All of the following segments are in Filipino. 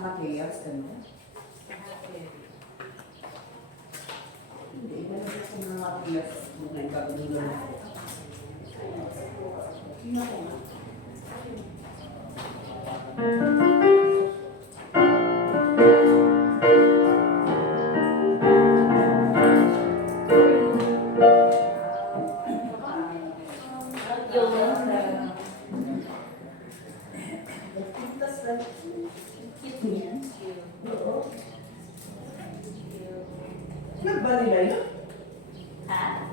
materials ganun. Hindi, nalagay ko mga materials kung may pagdulo na. Tingnan ko nga. Flag ba nila yun? Ha?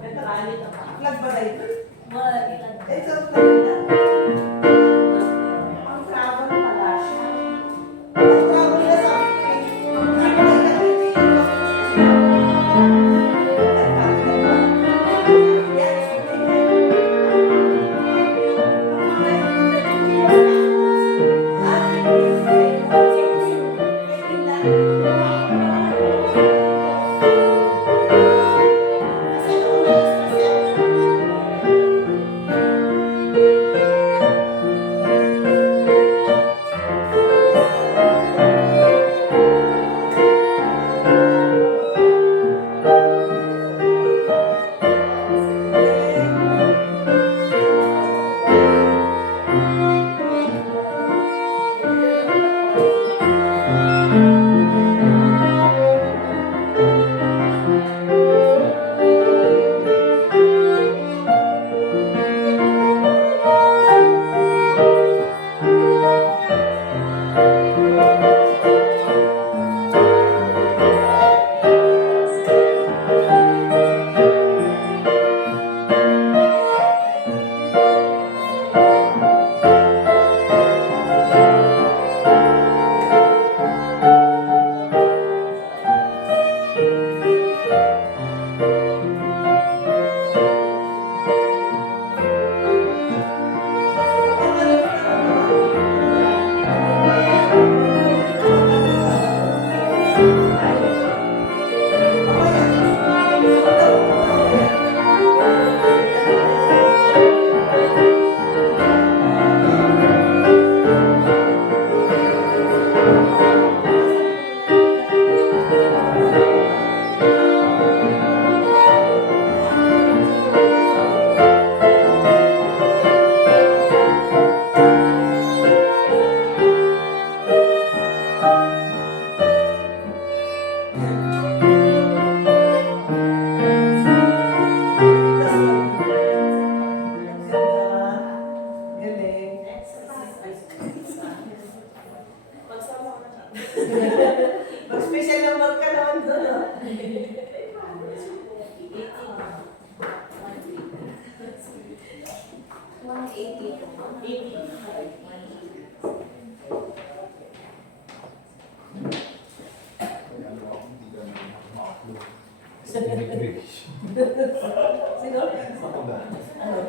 May nakamit ako. Flag ba na yun? Wala, ilan. Eh, sa flag nila. Ang travel pala siya. Ang travel nila sa akin. Hindi ko na mag-special number ka naman doon, no? Sino? Ako ba? Ano?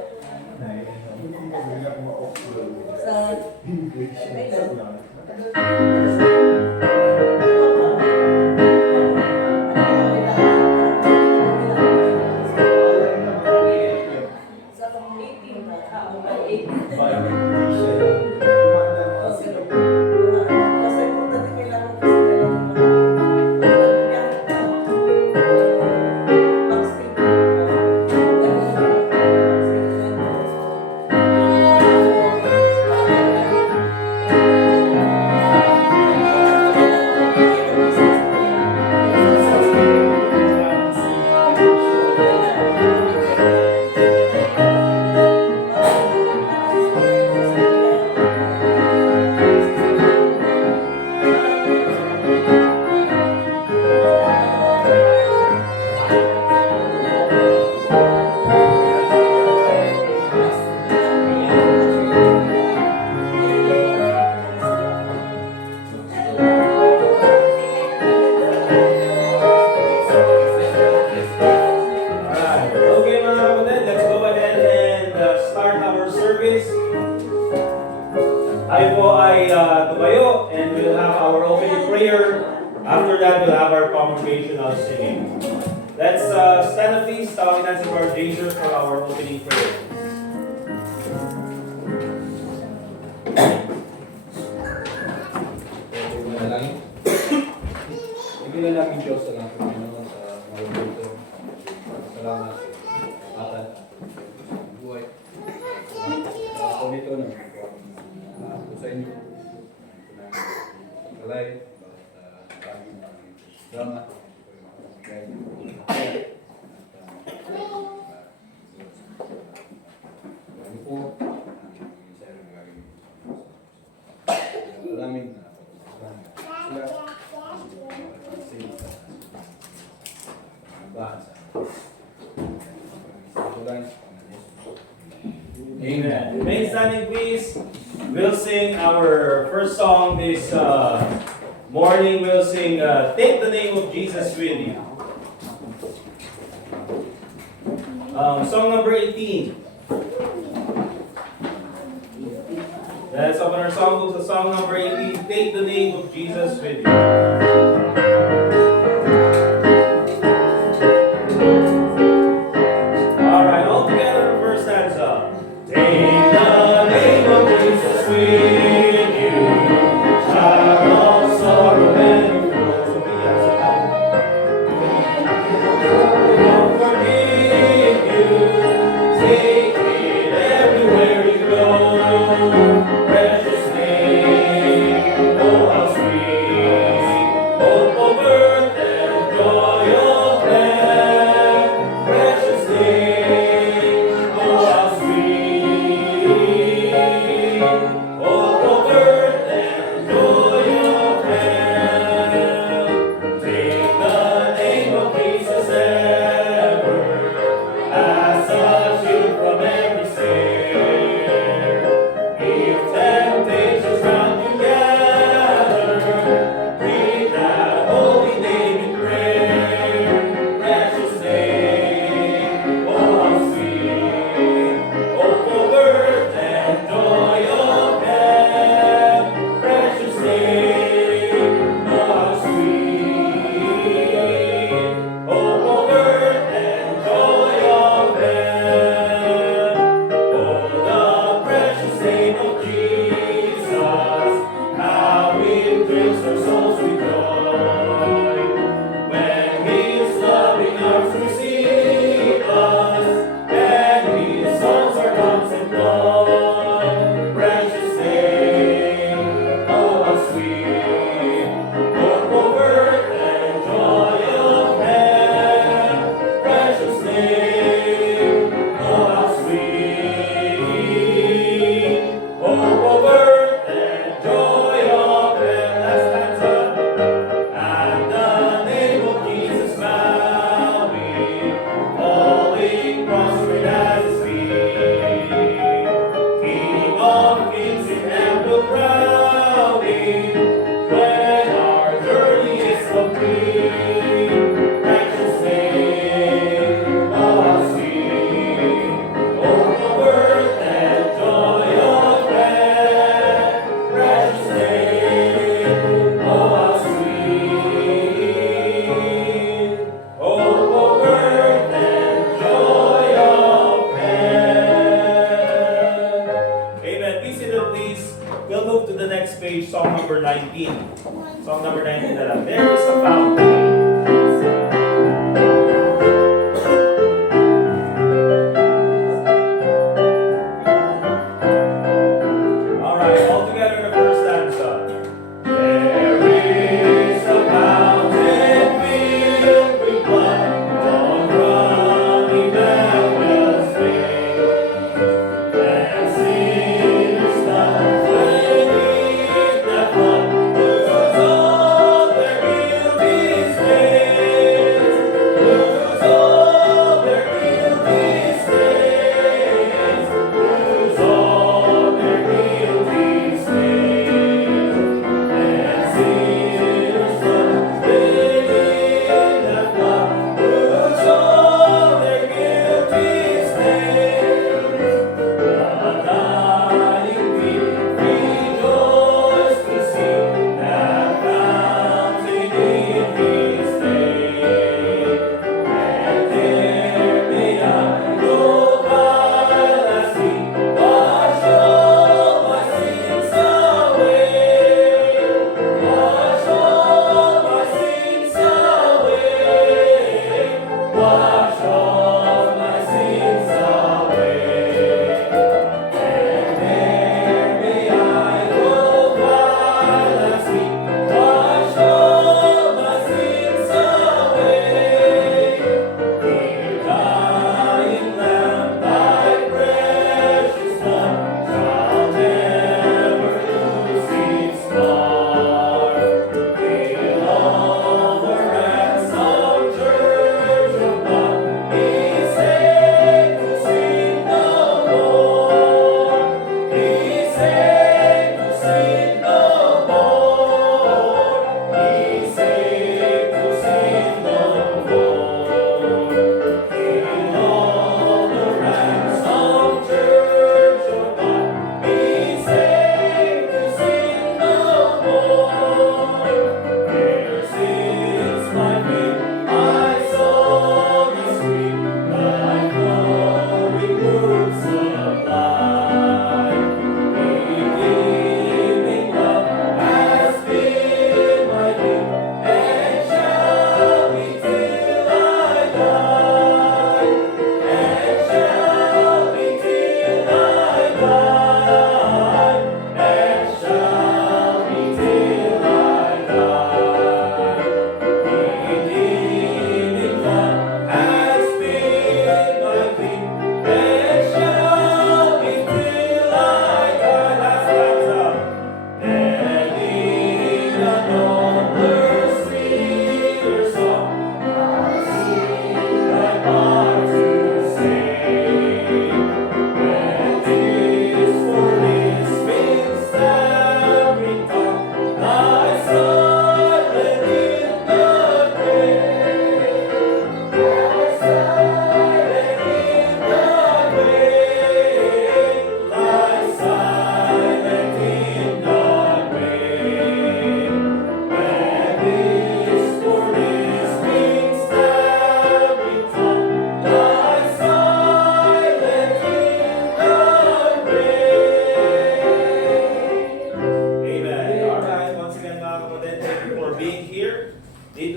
Hindi ko magaling ako ma-offload. Sa... Immigration. Sa 18 na. Ako ba 18? Kasi kung dati kailangan ko sila tumayo and we'll have our opening prayer. After that, we'll have our congregational singing. Let's stand up please, tawagin natin si Lord Jesus for our opening prayer. Dakilan namin Diyos sa lahat ng Panginoon sa mga dito. Salamat sa kapatan, buhay. Ako nito na ako sa inyo. Kalay, drama. Ano po? Salamin na Amen. Remain standing, please. We'll sing our first song this morning. We'll sing Take the Name of Jesus with You. Song number 18. Let's open our songbook to song number 18. Take the Name of Jesus with You.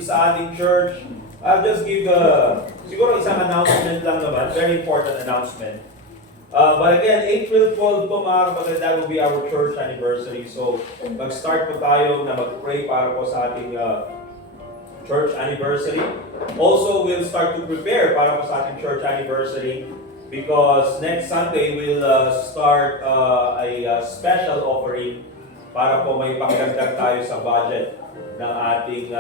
sa ating church, I'll just give siguro isang announcement lang naman, very important announcement. But again, April 12 po mga kapatid, that will be our church anniversary. So, mag-start po tayo na mag-pray para po sa ating church anniversary. Also, we'll start to prepare para po sa ating church anniversary because next Sunday we'll start a special offering para po may pagdagdag tayo sa budget ng ating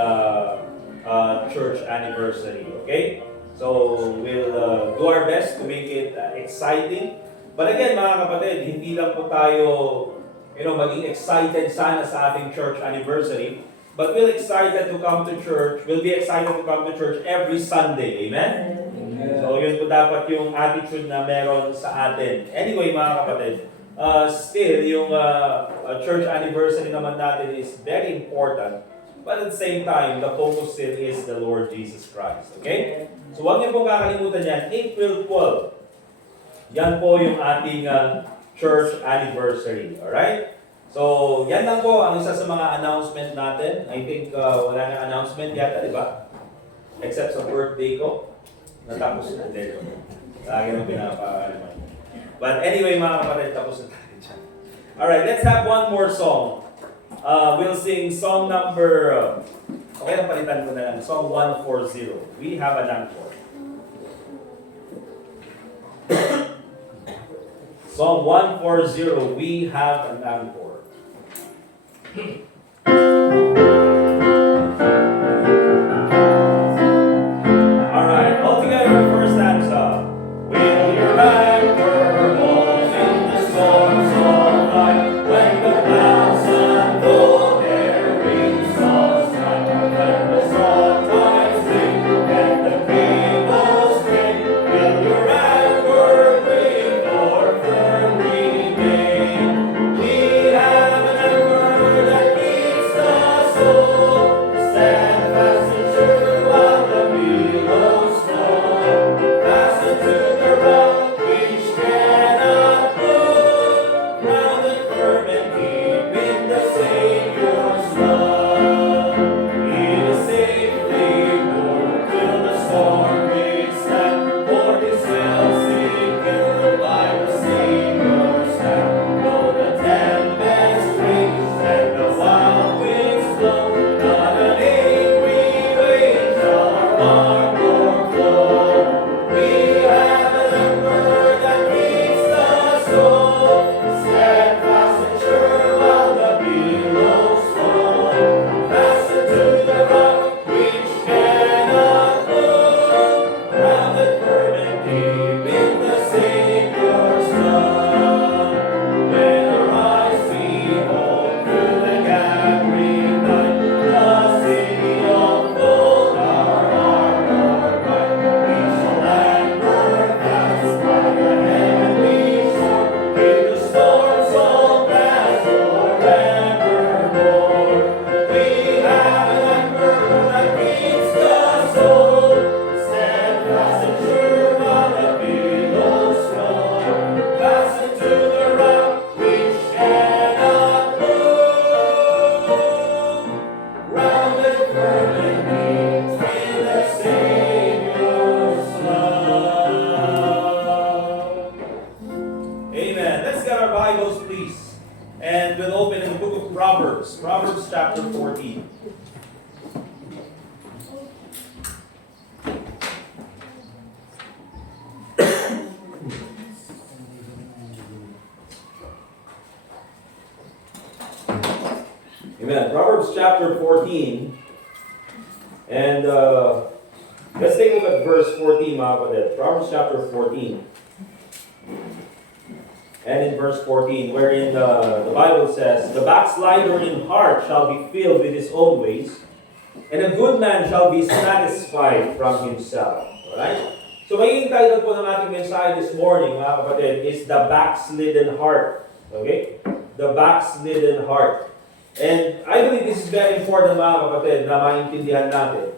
church anniversary. Okay? So, we'll do our best to make it exciting. But again, mga kapatid, hindi lang po tayo maging excited sana sa ating church anniversary, but we'll excited to come to church. We'll be excited to come to church every Sunday. Amen? So, yun po dapat yung attitude na meron sa atin. Anyway, mga kapatid, still, yung church anniversary naman natin is very important. But at the same time, the focus still is the Lord Jesus Christ. Okay? So huwag niyo pong kakalimutan yan. April 12. Yan po yung ating church anniversary. Alright? So, yan lang po ang isa sa mga announcement natin. I think wala na announcement yata, di ba? Except sa birthday ko. Natapos na din. Lagi nang pinapa-alaman. But anyway, mga kapatid, tapos na tayo dyan. Alright, let's have one more song. We'll sing song number, okay lang palitan ko na lang, song 140. We have an encore. Song 140, we have an encore. Alright, all together, first stanza. Will your anchor hold in the storms of life when the clouds unfold their wings of strife, when the storm tides sing and the cables strain? Will your anchor break or firmly remain? We have an anchor that keeps the soul, stand fast and sure while the billows flow, fastened to the rock which cannot move, grounded firm and deep in the Savior's love. It is safely moored till the storm breaks down, for His will secured by the Savior's hand. Though the tempest rages and the wild winds blow, not an angry wave shall harm or flow. We have an anchor that keeps the soul, steadfast and sure while the billows flow, fastened to the rock which cannot move, grounded firm and deep in the Savior's love. When our eyes behold through the gathering night the city of gold, our harbor bright, we shall anchor fast by the heavenly shore, till the storms all pass forevermore. We have an anchor that keeps the soul, steadfast and sure while the billows flow, fastened to the rock which cannot move, grounded firm and deep in the Savior's love. Amen. Let's get our Bibles, please. And we'll open in the book of Proverbs, Proverbs chapter 14. Amen. Proverbs chapter 14. And let's take a look at verse 14, mga kapatid. Proverbs chapter 14. And in verse 14, wherein the Bible says, "The backslider in heart shall be filled with his own ways, and a good man shall be satisfied from himself." Alright? So magiging title po ng ating mensahe this morning, mga kapatid, is the backslidden heart. Okay? The backslidden heart. And I believe this is very important, mga kapatid, na maintindihan natin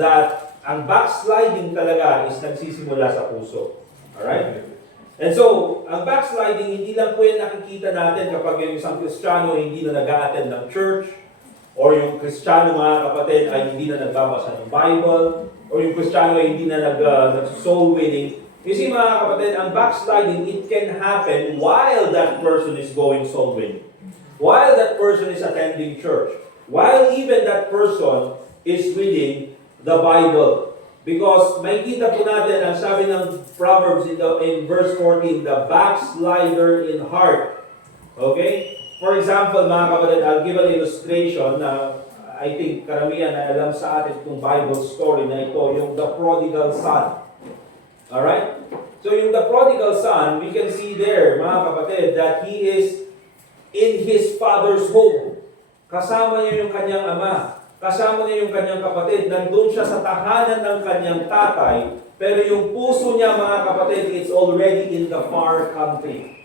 that ang backsliding talaga is nagsisimula sa puso. Alright? And so, ang backsliding, hindi lang po yan nakikita natin kapag yung isang Kristiyano hindi na nag-a-attend ng church, or yung Kristiyano mga kapatid ay hindi na nagbabasa ng Bible, or yung Kristiyano ay hindi na nag-soul winning. You see mga kapatid, ang backsliding, it can happen while that person is going soul winning. While that person is attending church. While even that person is reading the Bible. Because may kita po natin, ang sabi ng Proverbs in verse 14, the backslider in heart. Okay? For example, mga kapatid, I'll give an illustration na I think karamihan na alam sa atin itong Bible story na ito, yung the prodigal son. Alright? So yung the prodigal son, we can see there, mga kapatid, that he is in his father's home. Kasama niya yung kanyang ama. Kasama niya yung kanyang kapatid. Nandun siya sa tahanan ng kanyang tatay. Pero yung puso niya, mga kapatid, it's already in the far country.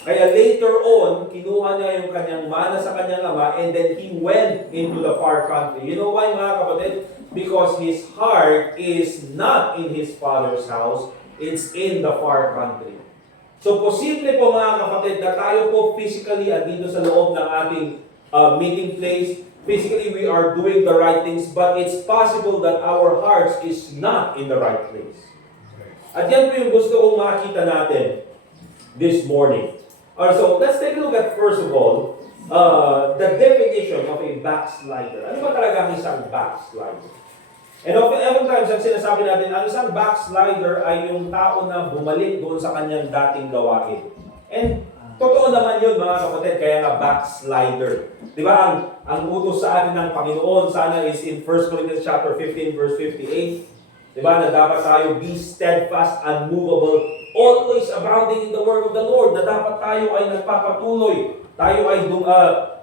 Kaya later on, kinuha niya yung kanyang mana sa kanyang ama and then he went into the far country. You know why, mga kapatid? Because his heart is not in his father's house, it's in the far country. So, posible po mga kapatid na tayo po physically andito sa loob ng ating meeting place. Physically, we are doing the right things, but it's possible that our hearts is not in the right place. At yan po yung gusto kong makita natin this morning. So, let's take a look at, first of all, the definition of a backslider. Ano ba talaga ang isang backslider? And oftentimes, ang sinasabi natin, ang isang backslider ay yung tao na bumalik doon sa kanyang dating gawain. And totoo naman yun, mga kapatid, kaya nga backslider. Di ba, ang utos sa atin ng Panginoon, sana is in 1 Corinthians chapter 15, verse 58. Di ba, na dapat tayo be steadfast, unmovable, always abounding in the word of the Lord, na dapat tayo ay nagpapatuloy. Tayo ay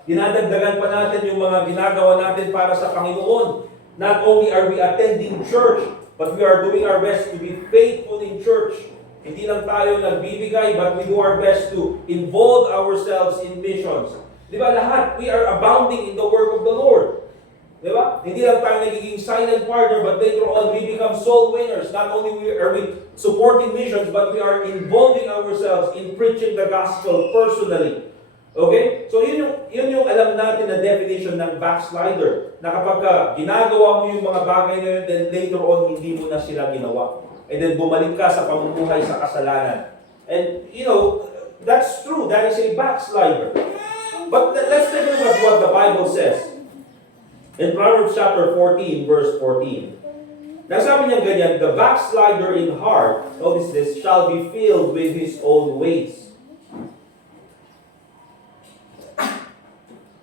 dinadagdagan pa natin yung mga ginagawa natin para sa Panginoon. Not only are we attending church, but we are doing our best to be faithful in church. Hindi lang tayo nagbibigay, but we do our best to involve ourselves in missions. Di ba lahat? We are abounding in the work of the Lord. Di ba? Hindi lang tayo nagiging silent partner, but later on we become soul winners. Not only are we supporting missions, but we are involving ourselves in preaching the gospel personally. Okay? So yun yung alam natin na definition ng backslider. Na kapag ginagawa mo yung mga bagay na yun, then later on hindi mo na sila ginawa. And then bumalik ka sa pamumuhay sa kasalanan. And that's true. That is a backslider. But let's take a look at what the Bible says. In Proverbs chapter 14, verse 14. Nasabi niya ganyan, the backslider in heart, notice this, shall be filled with his own ways.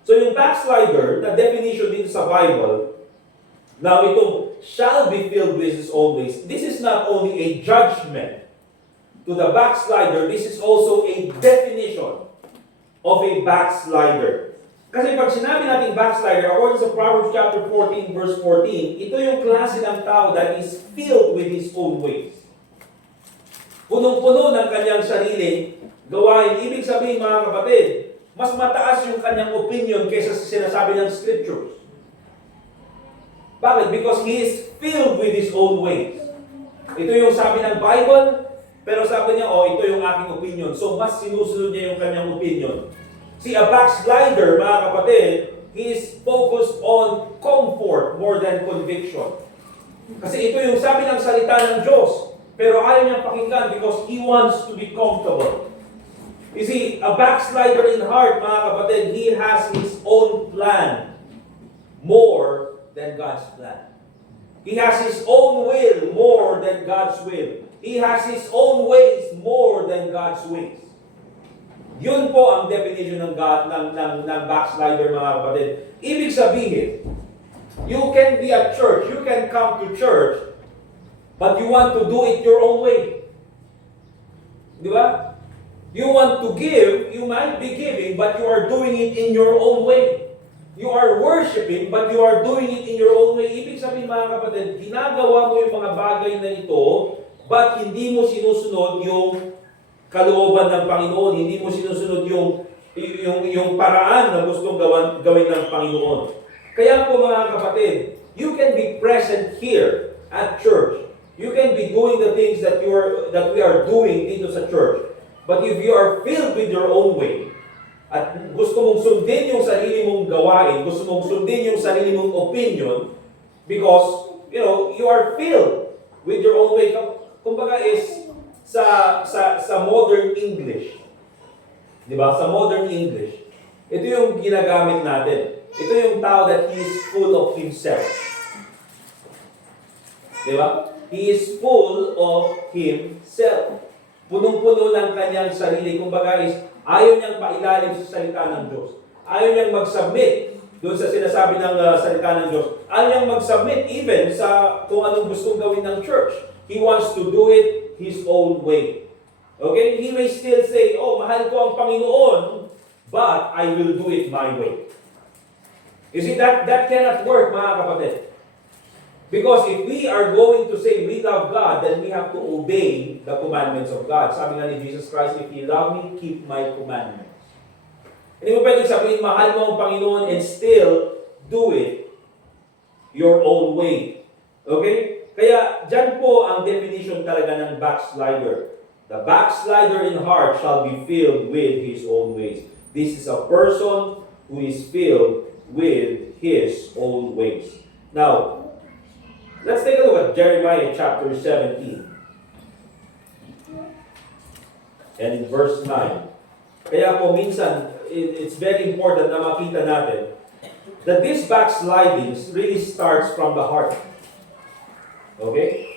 So yung backslider, na definition dito sa Bible, now itong shall be filled with his own ways, this is not only a judgment to the backslider, this is also a definition of a backslider. Kasi pag sinabi natin backslider, according sa Proverbs chapter 14, verse 14, ito yung klase ng tao that is filled with his own ways. Punong-puno ng kanyang sarili gawain. Ibig sabihin, mga kapatid, mas mataas yung kanyang opinion kaysa sa sinasabi ng scriptures. Bakit? Because he is filled with his own ways. Ito yung sabi ng Bible, pero sabi niya, ito yung aking opinion. So, mas sinusunod niya yung kanyang opinion. See, a backslider, mga kapatid, he is focused on comfort more than conviction. Kasi ito yung sabi ng salita ng Diyos, pero ayaw niyang pakinggan because he wants to be comfortable. You see, a backslider in heart, mga kapatid, he has his own plan more than God's plan. He has his own will more than God's will. He has his own ways more than God's ways. Yun po ang definition ng backslider, mga kapatid. Ibig sabihin, you can be at church, you can come to church, but you want to do it your own way. Di ba? You want to give, you might be giving, but you are doing it in your own way. You are worshiping, but you are doing it in your own way. Ibig sabihin, mga kapatid, ginagawa mo yung mga bagay na ito, but hindi mo sinusunod yung kalooban ng Panginoon. Hindi mo sinusunod yung paraan na gustong gawin ng Panginoon. Kaya po, mga kapatid, you can be present here at church. You can be doing the things that we are doing dito sa church. But if you are filled with your own way, at gusto mong sundin yung sarili mong gawain, gusto mong sundin yung sarili mong opinion, because, you are filled with your own way. Kumbaga is, sa modern English, di ba? Sa modern English, ito yung ginagamit natin. Ito yung tao that he is full of himself. Di ba? He is full of himself. Punong-puno ng kanyang sarili. Kumbaga is, ayaw niyang pailalim sa salita ng Diyos. Ayaw niyang mag-submit doon sa sinasabi ng salita ng Diyos. Ayaw niyang mag-submit even sa kung anong gustong gawin ng church. He wants to do it his own way. Okay? He may still say, oh, mahal ko ang Panginoon, but I will do it my way. You see, that cannot work, mga kapatid. Because if we are going to say we love God, then we have to obey the commandments of God. Sabi nga ni Jesus Christ, if you love me, keep my commandments. Hindi mo pwedeng sabihin, mahal mo ang Panginoon and still do it your own way. Okay? Kaya, dyan po ang definition talaga ng backslider. The backslider in heart shall be filled with his own ways. This is a person who is filled with his own ways. Now, let's take a look at Jeremiah chapter 17. And in verse 9. Kaya po minsan, it's very important na makita natin that this backsliding really starts from the heart. Okay?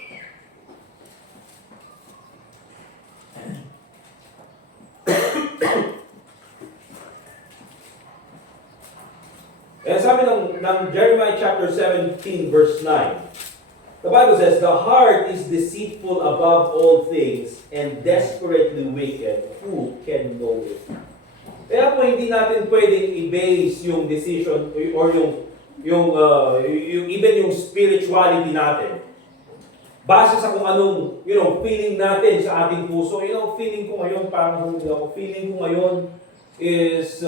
And sabi ng Jeremiah chapter 17 verse 9, the Bible says, the heart is deceitful above all things and desperately wicked. Who can know it? Kaya po hindi natin pwedeng i-base yung decision or even yung spirituality natin base sa kung anong, feeling natin sa ating puso. Feeling ko ngayon parang hindi ako. Feeling ko ngayon is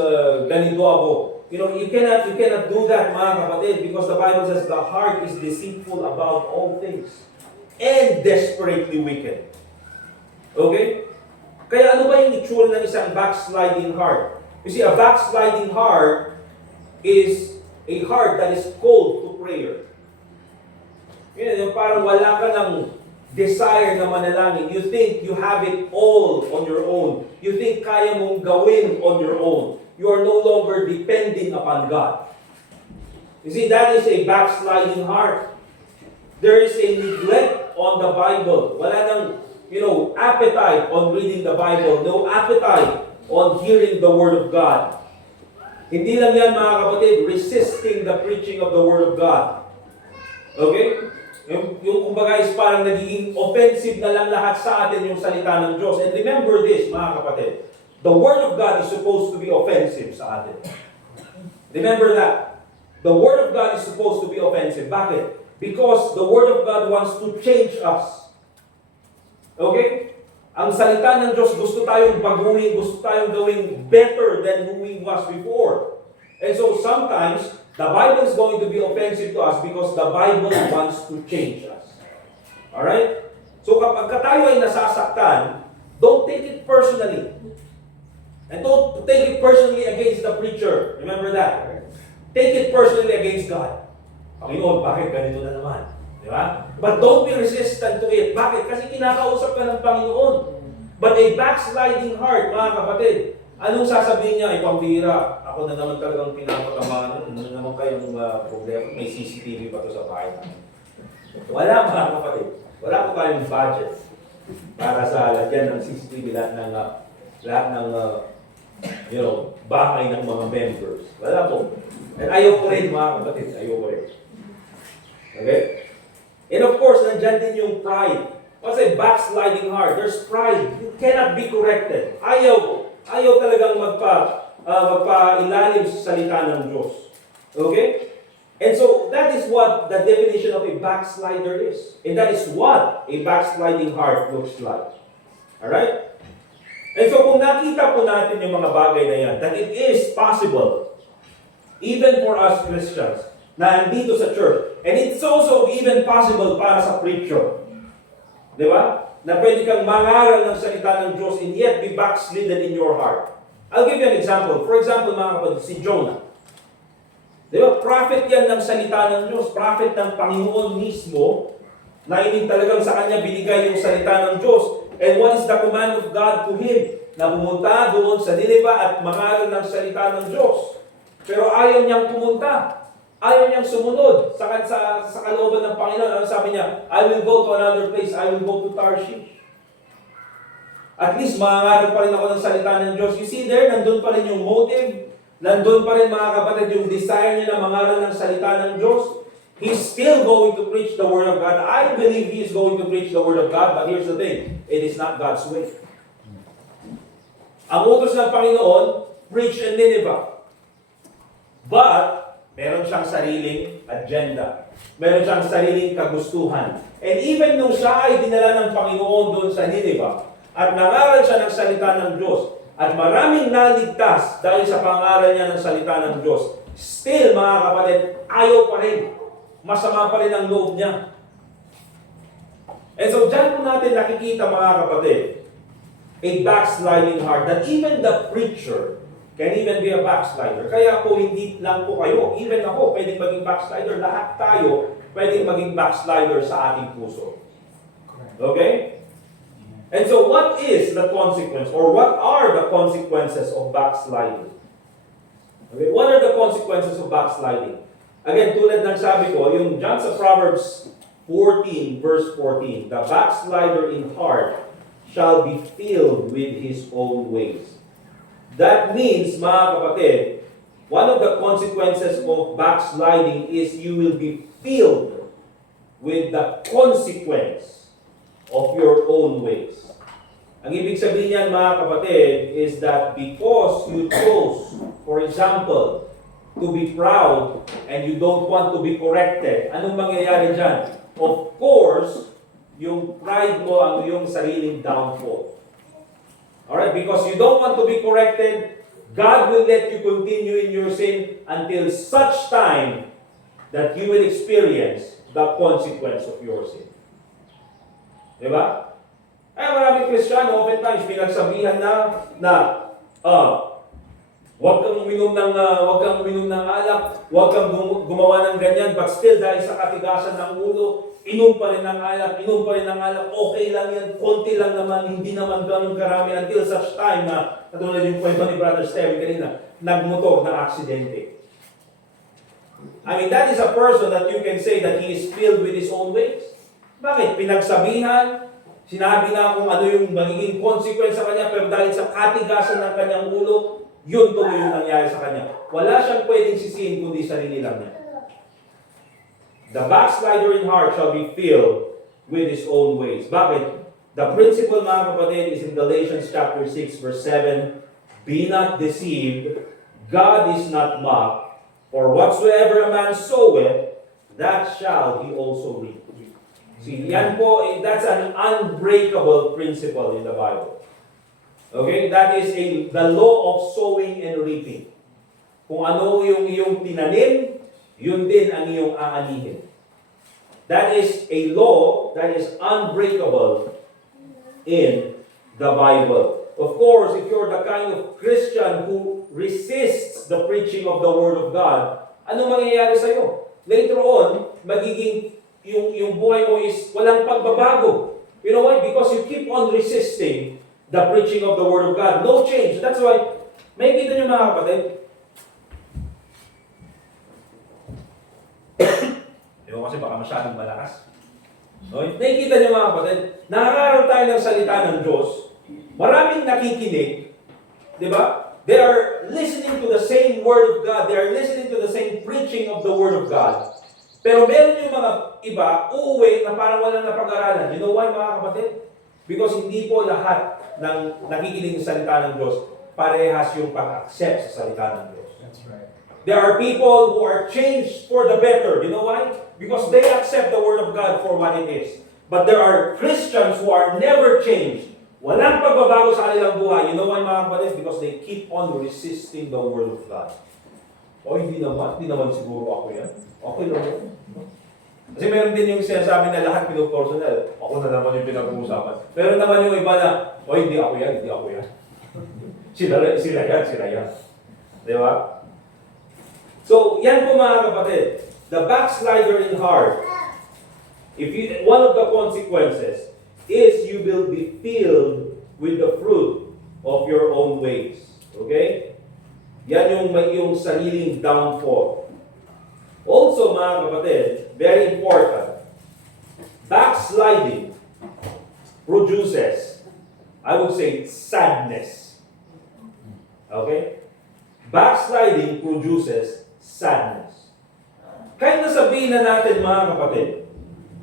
ganito ako. You cannot do that, mga kapatid, because the Bible says the heart is deceitful above all things and desperately wicked. Okay? Kaya ano ba yung itsura ng isang backsliding heart? You see, a backsliding heart is a heart that is cold to prayer. Yung parang wala ka ng desire na manalangin. You think you have it all on your own. You think kaya mong gawin on your own. You are no longer depending upon God. You see, that is a backsliding heart. There is a neglect on the Bible. Wala nang, appetite on reading the Bible. No appetite on hearing the Word of God. Hindi lang yan, mga kapatid, resisting the preaching of the Word of God. Okay? Yung kumbaga is parang nagiging offensive na lang lahat sa atin yung salita ng Diyos. And remember this, mga kapatid. The Word of God is supposed to be offensive sa atin. Remember that. The Word of God is supposed to be offensive. Bakit? Because the Word of God wants to change us. Okay? Ang salita ng Diyos, gusto tayong baguhin, gusto tayong gawing better than who we was before. And so sometimes, the Bible is going to be offensive to us because the Bible wants to change us. Alright? So kapag tayo ay nasasaktan, don't take it personally. And don't take it personally against the preacher. Remember that. Take it personally against God. Panginoon, bakit ganito na naman? Di ba? But don't be resistant to it. Bakit? Kasi kinakausap ka ng Panginoon. But a backsliding heart, mga kapatid, anong sasabihin niya? Ay, pambira. Ako na naman talagang pinapatamaan. Ano na naman kayong problema? May CCTV pa to sa bahay namin. Wala, mga kapatid. Wala po tayong budget para sa lagyan ng CCTV lahat ng bahay ng mga members. Wala po. And ayaw ko rin, mga kapatid. Ayaw ko rin. Okay? And of course, nandyan din yung pride. Kasi backsliding heart, there's pride. You cannot be corrected. Ayaw talagang magpa-ilalim sa salita ng Diyos. Okay? And so, that is what the definition of a backslider is. And that is what a backsliding heart looks like. Alright? And so, kung nakita po natin yung mga bagay na yan, that it is possible, even for us Christians, na andito sa church, and it's also even possible para sa preacher. Di ba? Na pwede kang mangaral ng salita ng Diyos and yet be backslidden in your heart. I'll give you an example. For example, mga kapatid, si Jonah. Di ba? Prophet yan ng salita ng Diyos. Prophet ng Panginoon mismo. Nainig talagang sa kanya binigay yung salita ng Diyos. And what is the command of God to him? Na pumunta doon sa Nineveh at mangaral ng salita ng Diyos. Pero ayaw niyang pumunta. Ayaw niyang sumunod sa kalooban ng Panginoon. Ano sabi niya? I will go to another place. I will go to Tarshish. At least mangaral pa rin ako ng salita ng Diyos. You see there, nandun pa rin yung motive. Nandun pa rin mga kapatid yung desire niya na mangaral ng salita ng Diyos. He's still going to preach the Word of God. I believe he is going to preach the Word of God. But here's the thing. It is not God's way. Ang utos ng Panginoon, preach in Nineveh. But, meron siyang sariling agenda. Meron siyang sariling kagustuhan. And even nung siya ay dinala ng Panginoon doon sa Nineveh, at nangaral siya ng salita ng Diyos, at maraming naligtas dahil sa pangaral niya ng salita ng Diyos, still, mga kapatid, ayaw pa rin. Masama pa rin ang loob niya. And so, dyan po natin nakikita, mga kapatid, a backsliding heart, that even the preacher can even be a backslider. Kaya po, hindi lang po kayo, even ako, pwedeng maging backslider. Lahat tayo, pwedeng maging backslider sa ating puso. Okay? And so, what is the consequence, or what are the consequences of backsliding? Okay, what are the consequences of backsliding? Again, tulad ng sabi ko, yung dyan sa Proverbs 14, verse 14, the backslider in heart shall be filled with his own ways. That means, mga kapatid, one of the consequences of backsliding is you will be filled with the consequence of your own ways. Ang ibig sabihin niyan, mga kapatid, is that because you chose, for example, to be proud and you don't want to be corrected, anong mangyayari dyan? Of course, yung pride mo ang iyong sariling downfall. Alright? Because you don't want to be corrected, God will let you continue in your sin until such time that you will experience the consequence of your sin. Diba? Maraming Kristiyano, oftentimes, pinagsabihan huwag kang uminom ng alak, huwag kang gumawa ng ganyan, but still, dahil sa katigasan ng ulo, inom pa rin ng alak, okay lang yan, konti lang naman, hindi naman ganun karami, until such time na, katulad yung kwento ni Brother Stevie kanina, nagmotor na aksidente. I mean, that is a person that you can say that he is filled with his own ways. Bakit? Pinagsabihan, sinabi na kung ano yung magiging consequence sa kanya, pero dahil sa katigasan ng kanyang ulo, yun tuloy yung nangyari sa kanya. Wala siyang pwedeng sisihin kundi sarili lang niya. The backslider in heart shall be filled with his own ways. Bakit? The principle, mga kapatid, is in Galatians chapter 6, verse 7. Be not deceived, God is not mocked, for whatsoever a man soweth, that shall he also reap. See, yan po, that's an unbreakable principle in the Bible. Okay? That is the law of sowing and reaping. Kung ano yung iyong tinanim, yun din ang iyong aanihin. That is a law that is unbreakable in the Bible. Of course, if you're the kind of Christian who resists the preaching of the Word of God, ano mangyayari sa'yo? Later on, magiging yung buhay mo is walang pagbabago. You know why? Because you keep on resisting the preaching of the Word of God. No change. That's why, may kita nyo mga kapatid, ewan kasi baka masyadong malakas. No? Nakikita niyo mga kapatid, nangangaral tayo ng salita ng Diyos, maraming nakikinig, di ba? They are listening to the same Word of God, they are listening to the same preaching of the Word of God. Pero meron yung mga iba, uuwi na parang walang napag-aralan. You know why mga kapatid? Because hindi po lahat ng nakikinig sa salita ng Diyos parehas yung pag-accept sa salita ng Diyos. That's right. There are people who are changed for the better. You know why? Because they accept the Word of God for what it is. But there are Christians who are never changed. Walang pagbabago sa kanilang buhay. You know why mga kapatid? Because they keep on resisting the Word of God. O hindi naman siguro ako yan. Okay lang yun. Kasi meron din yung sinasabi na lahat pinupersonal. Ako na naman yung pinag-uusapan. Pero naman yung iba na, o hindi ako yan. Sila yan. Di ba? So, yan po mga kapatid. The backslider in heart, one of the consequences is you will be filled with the fruit of your own ways. Okay? Yan yung sariling downfall. Also, mga kapatid, very important, backsliding produces, I would say, sadness. Okay? Backsliding produces sadness. Kahit nasabihin na natin, mga kapatid,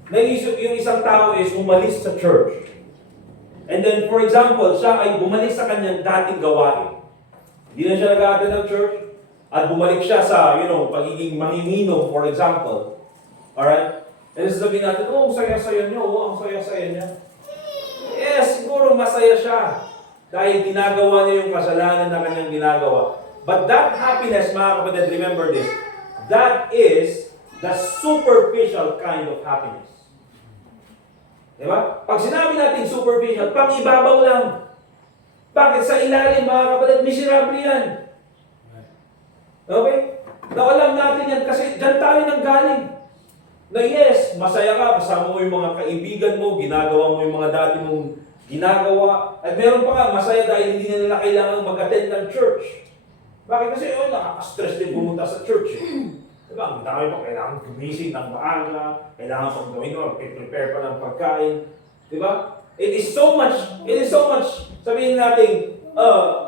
na yung isang tao is umalis sa church. And then, for example, siya ay bumalik sa kanyang dating gawain. Hindi na siya nag-attend ng church. At bumalik siya sa, pagiging manginginom, for example. Alright? And sasabihin natin, ang saya-saya niya, ang saya-saya niya. Yes, siguro masaya siya. Dahil ginagawa niya yung kasalanan na kanyang ginagawa. But that happiness, mga kapatid, remember this, that is the superficial kind of happiness. Diba? Pag sinabi natin superficial, pang-ibabaw lang. Bakit? Sa ilalim, mga kapatid, miserable yan. Okay? Na alam natin yan kasi dyan tayo nanggaling. Na yes, masaya ka, kasama mo yung mga kaibigan mo, ginagawa mo yung mga dati mong ginagawa. At meron pa nga, masaya dahil hindi na nila kailangan mag-attend ng church. Bakit? Kasi nakaka-stress din pumunta sa church. Diba? Ang dami pa, kailangan gumising ng maaga, kailangan pang gawin mo, prepare pa ng pagkain. Diba? It is so much, sabihin natin,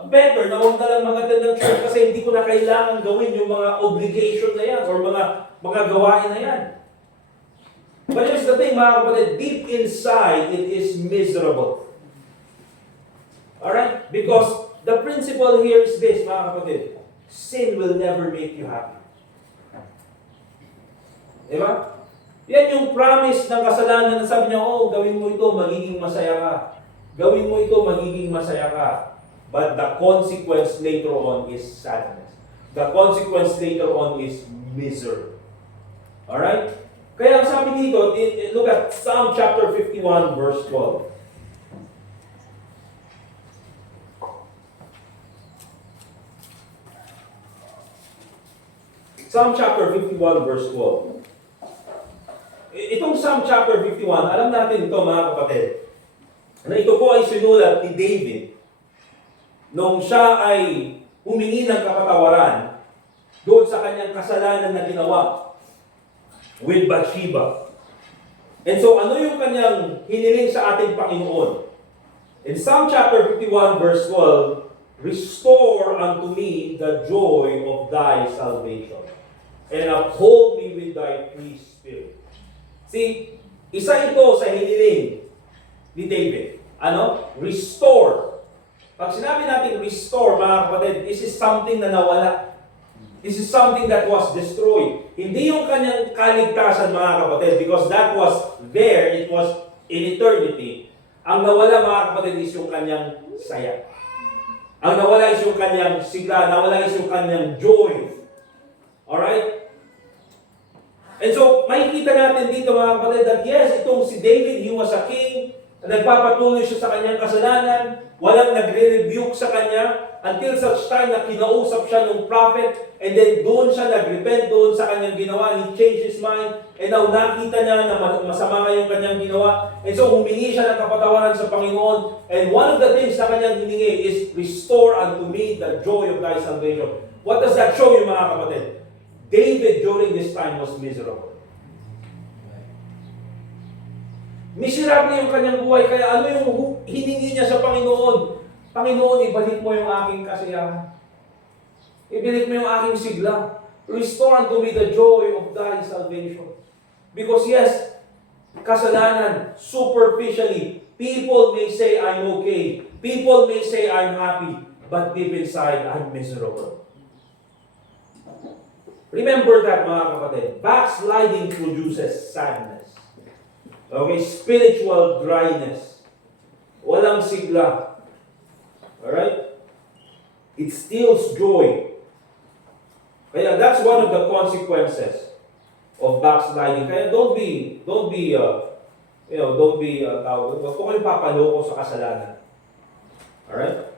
better na huwag na lang mag-attend ng church kasi hindi ko na kailangan gawin yung mga obligation na yan or mga gawain na yan. But here's the thing, mga kapatid, deep inside, it is miserable. Alright? Because the principle here is this, mga kapatid, sin will never make you happy. Diba? Yan yung promise ng kasalanan na sabi niya, gawin mo ito, magiging masaya ka. Gawin mo ito, magiging masaya ka. But the consequence later on is sadness. The consequence later on is misery. Alright? Kaya ang sabi dito, look at Psalm chapter 51 verse 12. Psalm chapter 51 verse 12. Itong Psalm chapter 51, alam natin ito mga kapatid, na ito po ay sinulat ni David nung siya ay humingi ng kapatawaran doon sa kanyang kasalanan na ginawa with Bathsheba. And so ano yung kanyang hiniling sa ating Panginoon? In Psalm chapter 51 verse 12, restore unto me the joy of thy salvation, and uphold me with thy free spirit. See, isa ito sa hiniling ni David. Ano? Restore. Pag sinabi natin restore, mga kapatid, this is something na nawala. This is something that was destroyed. Hindi yung kanyang kaligtasan, mga kapatid, because that was there, it was in eternity. Ang nawala, mga kapatid, is yung kanyang saya. Ang nawala is yung kanyang sigla, nawala is yung kanyang joy. Alright? And so, makikita natin dito mga kapatid that yes, itong si David, he was a king, nagpapatuloy siya sa kanyang kasalanan, walang nagre-rebuke sa kanya, until such time na kinausap siya ng prophet, and then doon siya nag-repent doon sa kanyang ginawa, he changed his mind, and now nakita niya na masama nga yung kanyang ginawa, and so humingi siya ng kapatawaran sa Panginoon, and one of the things na kanyang hiningi is, restore unto me the joy of thy salvation. What does that show you mga kapatid? David during this time was miserable. Miserable yung kanyang buhay. Kaya ano yung hiningi niya sa Panginoon? Panginoon, ibalik mo yung aking kasiyahan. Ibalik mo yung aking sigla. Restore unto me the joy of thy salvation. Because yes, kasalanan, superficially, people may say I'm okay. People may say I'm happy. But deep inside, I'm miserable. Remember that, mga kapatid. Backsliding produces sadness. Okay? Spiritual dryness. Walang sigla. Alright? It steals joy. Kaya that's one of the consequences of backsliding. Kaya don't be huwag po kayong papaloko sa kasalanan. Alright?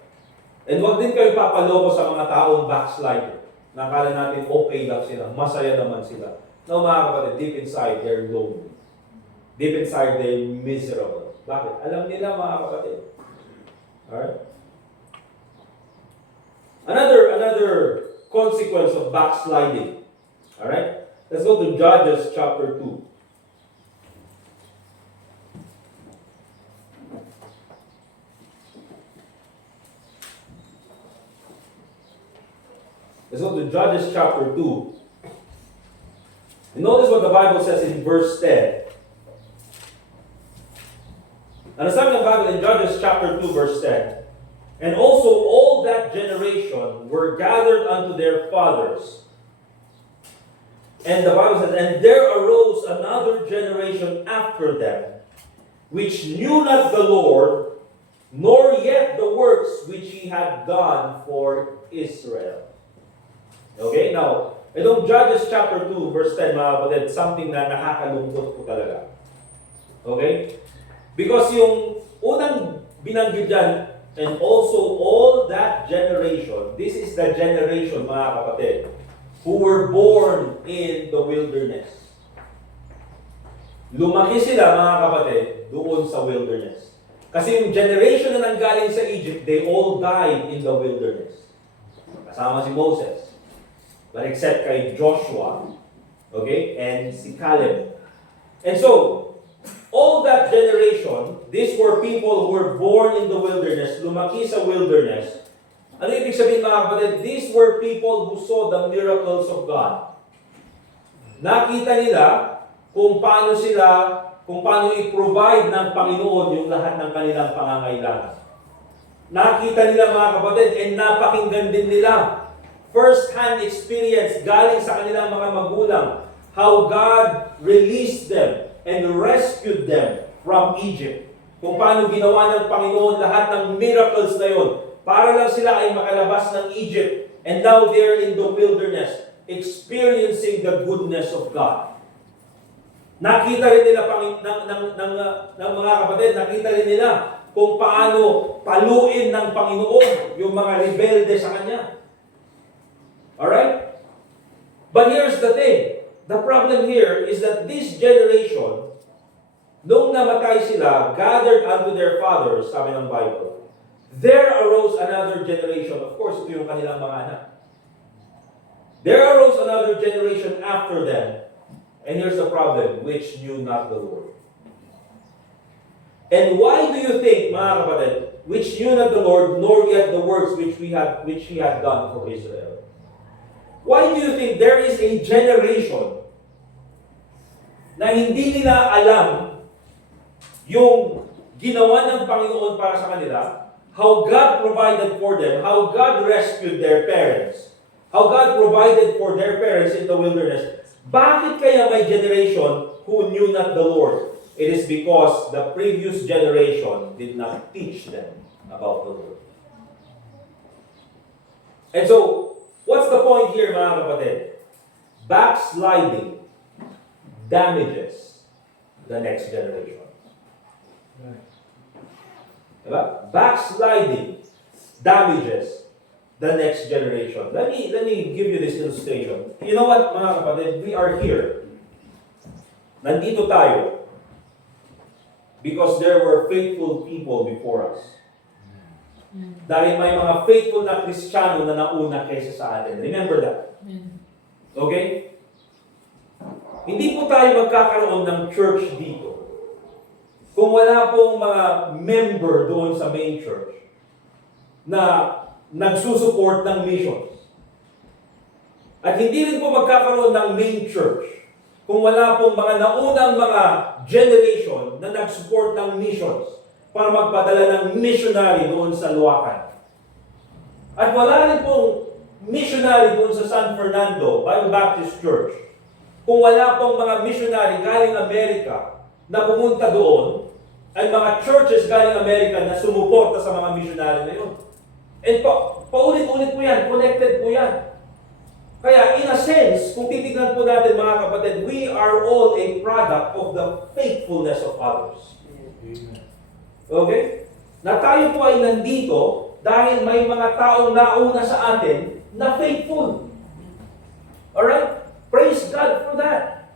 And wag din kayo papaloko sa mga taong backslider. Nakala natin okay lang sila, masaya naman sila. No, mga kapatid, deep inside, they're lonely. Deep inside, they're miserable. Bakit? Alam nila, mga kapatid. Alright? Another consequence of backsliding. Alright? Let's go to Judges chapter 2. Let's go to Judges chapter 2. And notice what the Bible says in verse 10. And the sabi ng Bible in Judges chapter 2 verse 10. And also all that generation were gathered unto their fathers. And the Bible says, and there arose another generation after them, which knew not the Lord, nor yet the works which he had done for Israel. Okay, now, itong Judges chapter 2, verse 10, mga kapatid, something na nakakalungkot po talaga. Okay? Because yung unang binanggit dyan, and also all that generation, this is the generation, mga kapatid, who were born in the wilderness. Lumaki sila, mga kapatid, doon sa wilderness. Kasi yung generation na nanggaling sa Egypt, they all died in the wilderness. Kasama si Moses. But except kay Joshua, okay, and si Caleb. And so, all that generation, these were people who were born in the wilderness, lumaki sa wilderness. Ano ibig sabihin, mga kapatid? These were people who saw the miracles of God. Nakita nila kung paano i-provide ng Panginoon yung lahat ng kanilang pangangailangan. Nakita nila, mga kapatid, and napakinggan din nila first-hand experience galing sa kanilang mga magulang, how God released them and rescued them from Egypt. Kung paano ginawa ng Panginoon lahat ng miracles na yun, para lang sila ay makalabas ng Egypt. And now they're in the wilderness, experiencing the goodness of God. Nakita rin nila ng mga kapatid, nakita rin nila kung paano paluin ng Panginoon yung mga rebelde sa Kanya. Alright? But here's the thing. The problem here is that this generation, nung namatay sila, gathered unto their fathers, sabi ng Bible, there arose another generation. Of course, ito yung kanilang mga anak. There arose another generation after them. And here's the problem, which knew not the Lord. And why do you think, mga kapatid, which knew not the Lord, nor yet the works which He had done for Israel? Why do you think there is a generation na hindi nila alam yung ginawa ng Panginoon para sa kanila, how God provided for them, how God rescued their parents, how God provided for their parents in the wilderness? Bakit kaya may generation who knew not the Lord? It is because the previous generation did not teach them about the Lord. And so, what's the point here, mga kapatid? Backsliding damages the next generation. Diba? Backsliding damages the next generation. Let me give you this illustration. You know what, mga kapatid? We are here. Nandito tayo because there were faithful people before us. Dahil may mga faithful na Kristiyano na nauna kaysa sa atin. Remember that. Okay? Hindi po tayo magkakaroon ng church dito kung wala pong mga member doon sa main church na nagsusupport ng missions. At hindi rin po magkakaroon ng main church kung wala pong mga naunang mga generation na nagsupport ng missions para magpadala ng missionary doon sa Luacan. At wala rin pong missionary doon sa San Fernando Bible Baptist Church kung wala pong mga missionary galing Amerika na pumunta doon, ay mga churches galing Amerika na sumuporta sa mga missionary na yun. And paulit-ulit po yan, connected po yan. Kaya in a sense, kung titignan po natin mga kapatid, we are all a product of the faithfulness of others. Okay? Na tayo po ay nandito Dahil may mga taong nauna sa atin na faithful. Alright? Praise God for that.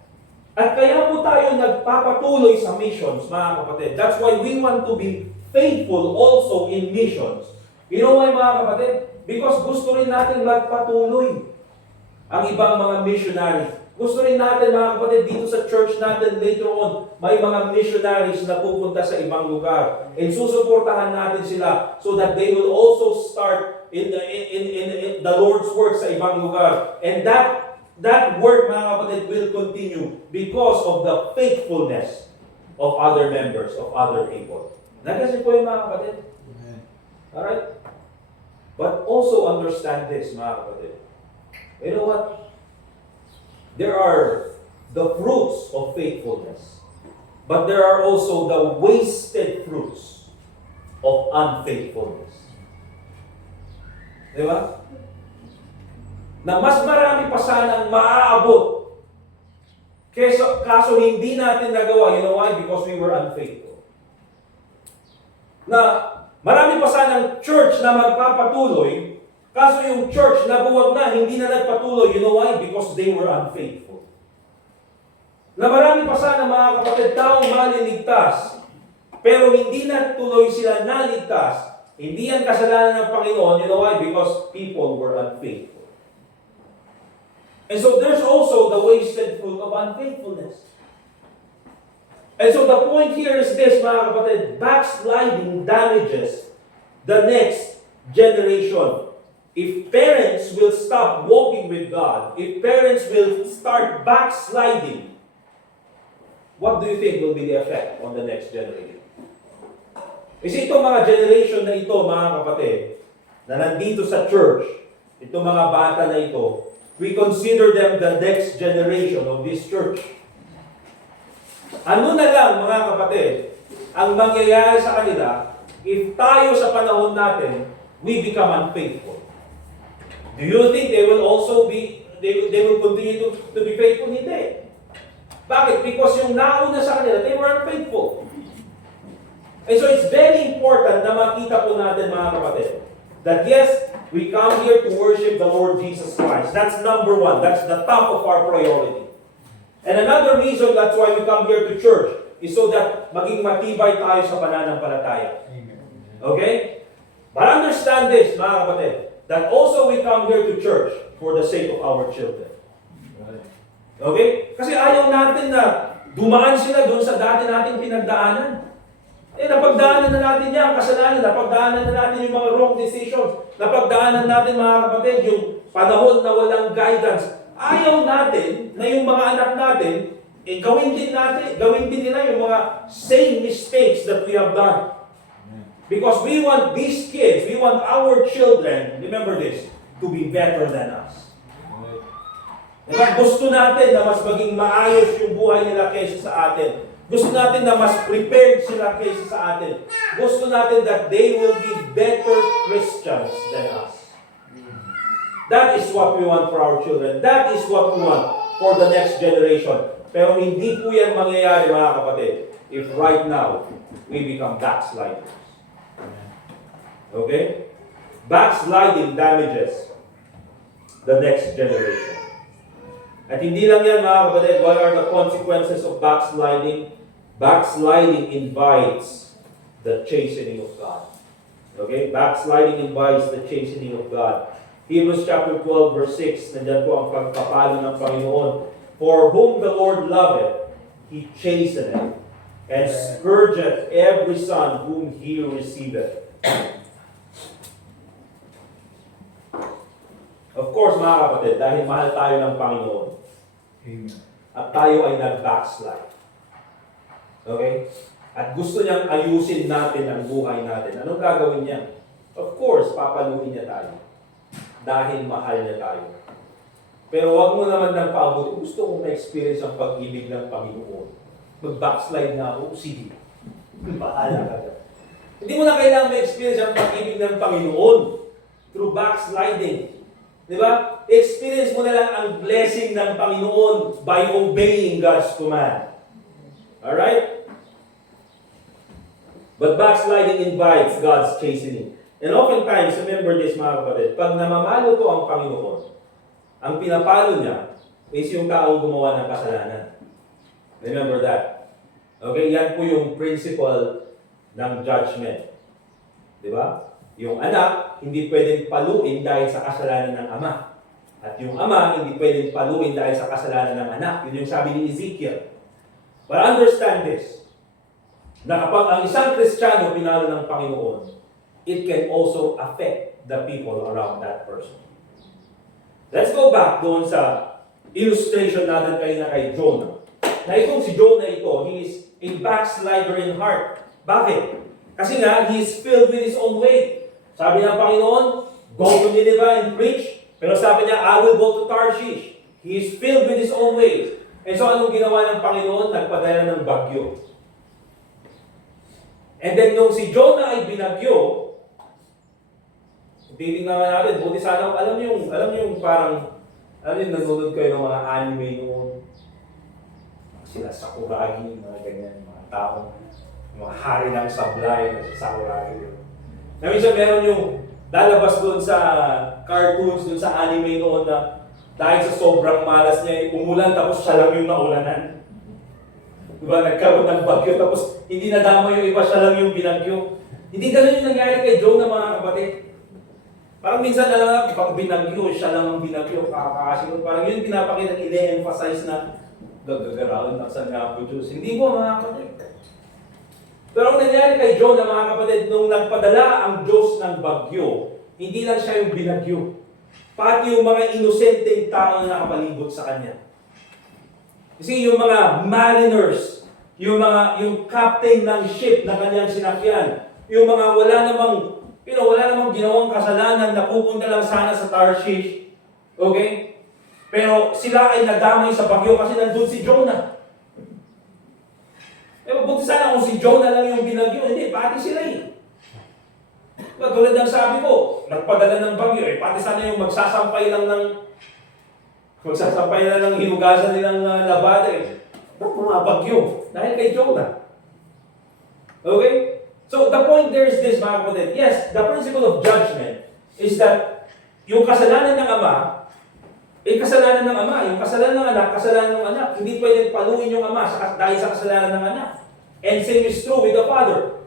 At kaya po tayo nagpapatuloy sa missions, mga kapatid. That's why we want to be faithful also in missions. You know why, mga kapatid? Because gusto rin natin magpatuloy ang ibang mga missionaries. Gusto rin natin, mga kapatid, dito sa church natin later on, may mga missionaries na pupunta sa ibang lugar. And susuportahan natin sila so that they will also start in the Lord's work sa ibang lugar. And that work, mga kapatid, will continue because of the faithfulness of other members, of other people. Nagkasi po yung mga kapatid. Alright? But also understand this, mga kapatid. You know what? There are the fruits of faithfulness. But there are also the wasted fruits of unfaithfulness. Di ba? Na mas marami pa sanang maaabot. Kaso hindi natin nagawa. You know why? Because we were unfaithful. Na marami pa sanang church na magpapatuloy, kaso yung church na buwag na, hindi na nagpatuloy. You know why? Because they were unfaithful. Na marami pa sana, mga kapatid, taong maliligtas, pero hindi na tuloy sila naligtas. Hindi yan kasalanan ng Panginoon. You know why? Because people were unfaithful. And so there's also the wasted fruit of unfaithfulness. And so the point here is this, mga kapatid, backsliding damages the next generation. If parents will stop walking with God, if parents will start backsliding, what do you think will be the effect on the next generation? Kasi itong mga generation na ito, mga kapatid, na nandito sa church, itong mga bata na ito, we consider them the next generation of this church. Ano na lang, mga kapatid, ang mangyayari sa kanila, if tayo sa panahon natin, we become unfaithful. Do you think they will also be, they will continue to be faithful? Hindi. Bakit? Because yung nauna sa kanila, they were unfaithful. And so it's very important na makita po natin, mga kapatid, that yes, we come here to worship the Lord Jesus Christ. That's number one. That's the top of our priority. And another reason that's why we come here to church is so that maging matibay tayo sa pananampalataya. Okay? But understand this, mga kapatid, that also we come here to church for the sake of our children. Okay? Kasi ayaw natin na dumaan sila doon sa dati nating pinagdaanan. Napagdaanan na natin yan, kasalanan, napagdaanan na natin yung mga wrong decisions, napagdaanan natin, mga kapatid, yung panahon na walang guidance. Ayaw natin na yung mga anak natin, gawin din nila yung mga same mistakes that we have done. Because we want these kids, we want our children, remember this, to be better than us. Diba? Gusto natin na mas maging maayos yung buhay nila kaysa sa atin. Gusto natin na mas prepared sila kaysa sa atin. Gusto natin that they will be better Christians than us. That is what we want for our children. That is what we want for the next generation. Pero hindi po yan mangyayari, mga kapatid, if right now we become backsliders. Okay? Backsliding damages the next generation. At hindi lang yan, mga kapatid, what are the consequences of backsliding? Backsliding invites the chastening of God. Okay? Backsliding invites the chastening of God. Hebrews chapter 12 verse 6, nandiyan po ang pagpapalo ng Panginoon. For whom the Lord loveth, He chasteneth, and scourgeth every son whom He receiveth. Of course, mga kapatid, dahil mahal tayo ng Panginoon, at tayo ay nag-backslide. Okay? At gusto niyang ayusin natin ang buhay natin. Anong gagawin niya? Of course, papaluin niya tayo. Dahil mahal niya tayo. Pero wag mo naman ng paabot. Gusto kong ma-experience ang pag-ibig ng Panginoon. Mag-backslide na ako. Sige. Bahala ka dyan. Hindi mo na kailangan ma-experience ang pag-ibig ng Panginoon through backsliding. Di ba? Experience mo na lang ang blessing ng Panginoon by obeying God's command. Alright? But backsliding invites God's chastening. And oftentimes, remember this mga kapatid, pag namamalo po ang Panginoon, ang pinapalo niya is yung taong gumawa ng kasalanan. Remember that. Okay, yan po yung principle ng judgment. Di ba? Yung anak, hindi pwedeng paluin dahil sa kasalanan ng ama. At yung ama, hindi pwedeng paluin dahil sa kasalanan ng anak. Yun yung sabi ni Ezekiel. But understand this, na kapag ang isang Kristiyano pinalo ng Panginoon, it can also affect the people around that person. Let's go back doon sa illustration natin kanina kay Jonah. Na itong si Jonah ito, he is a backslider in heart. Bakit? Kasi nga, he is filled with his own way. Sabi ng Panginoon, go to Nineveh and preach. Pero sabi niya, I will go to Tarshish. He is filled with his own ways. And so anong ginawa ng Panginoon? Nagpadala ng bagyo. And then nung si Jonah ay binagyo, titingnan nga natin, buti sana, alam niyo yung parang, alam niyo, nanonood kayo ng mga anime noon. Sila Sakuragi, mga ganyan, mga tao, mga hari ng sablay, Sakuragi. Na minsan meron yung lalabas doon sa cartoons, doon sa anime noon na dahil sa sobrang malas niya, umulan tapos siya lang yung naulanan. Diba, nagkaroon ng bagyo tapos hindi nadama yung iba, siya lang yung binagyo. Hindi ganun yung nangyari kay Jonah, mga kapatid. Parang minsan na lang, pag binagyo, siya lang ang binagyo, kakakasin. Parang yun pinapakita, i-emphasize na gagagarawan na sa nga po Diyos. Hindi po, mga kapatid. Pero ang nangyari kay Jonah, mga kapatid, nung nagpadala ang Diyos ng bagyo, hindi lang siya yung binagyo. Pati yung mga inosenteng tao na nakapalibot sa kanya. Kasi yung mga mariners, yung captain ng ship na kanyang sinakyan, yung mga wala namang ginawang kasalanan na pupunta lang sana sa Tarshish. Okay? Pero sila ay nadamay sa bagyo kasi nandun si Jonah. Buti sana kung si Jonah lang yung binagyo, hindi, pati sila eh. Tulad ng sabi ko, nagpadala ng bagyo, pati sana yung magsasampay lang ng hinugasan nilang labada eh. Ba't mga bagyo? Dahil kay Jonah. Okay? So the point there is this, mga kapatid. Yes, the principle of judgment is that yung kasalanan ng ama, kasalanan ng ama. Yung kasalanan ng anak, kasalanan ng anak. Hindi pwedeng paluin yung ama dahil sa kasalanan ng anak. And same is true with the father.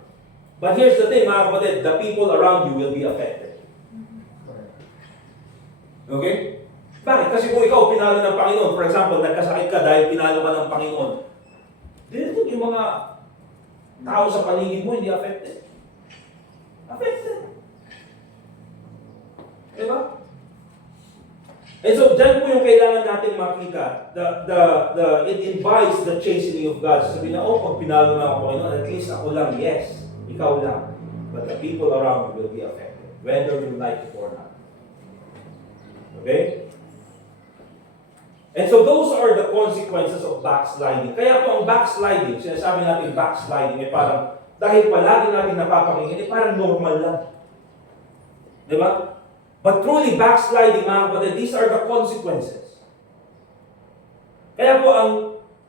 But here's the thing, mga kapatid, the people around you will be affected. Okay? Bakit? Kasi kung ikaw pinalo ng Panginoon, for example, nagkasakit ka dahil pinalo ka ng Panginoon, dito yung mga tao sa paligid mo hindi affected. Affected. Diba? And so, dyan po yung kailangan natin makita. It invites the chastening of God. Sabi na, pag pinalo na ako, Panginoon, at least ako lang, yes. Ikaw lang. But the people around you will be affected. Whether you like it or not. Okay? And so those are the consequences of backsliding. Kaya po ang backsliding, sinasabi natin backsliding, parang, dahil palagi natin napapakinggan, parang normal lang. Diba? But truly backsliding, mga kapatid, these are the consequences. Kaya po ang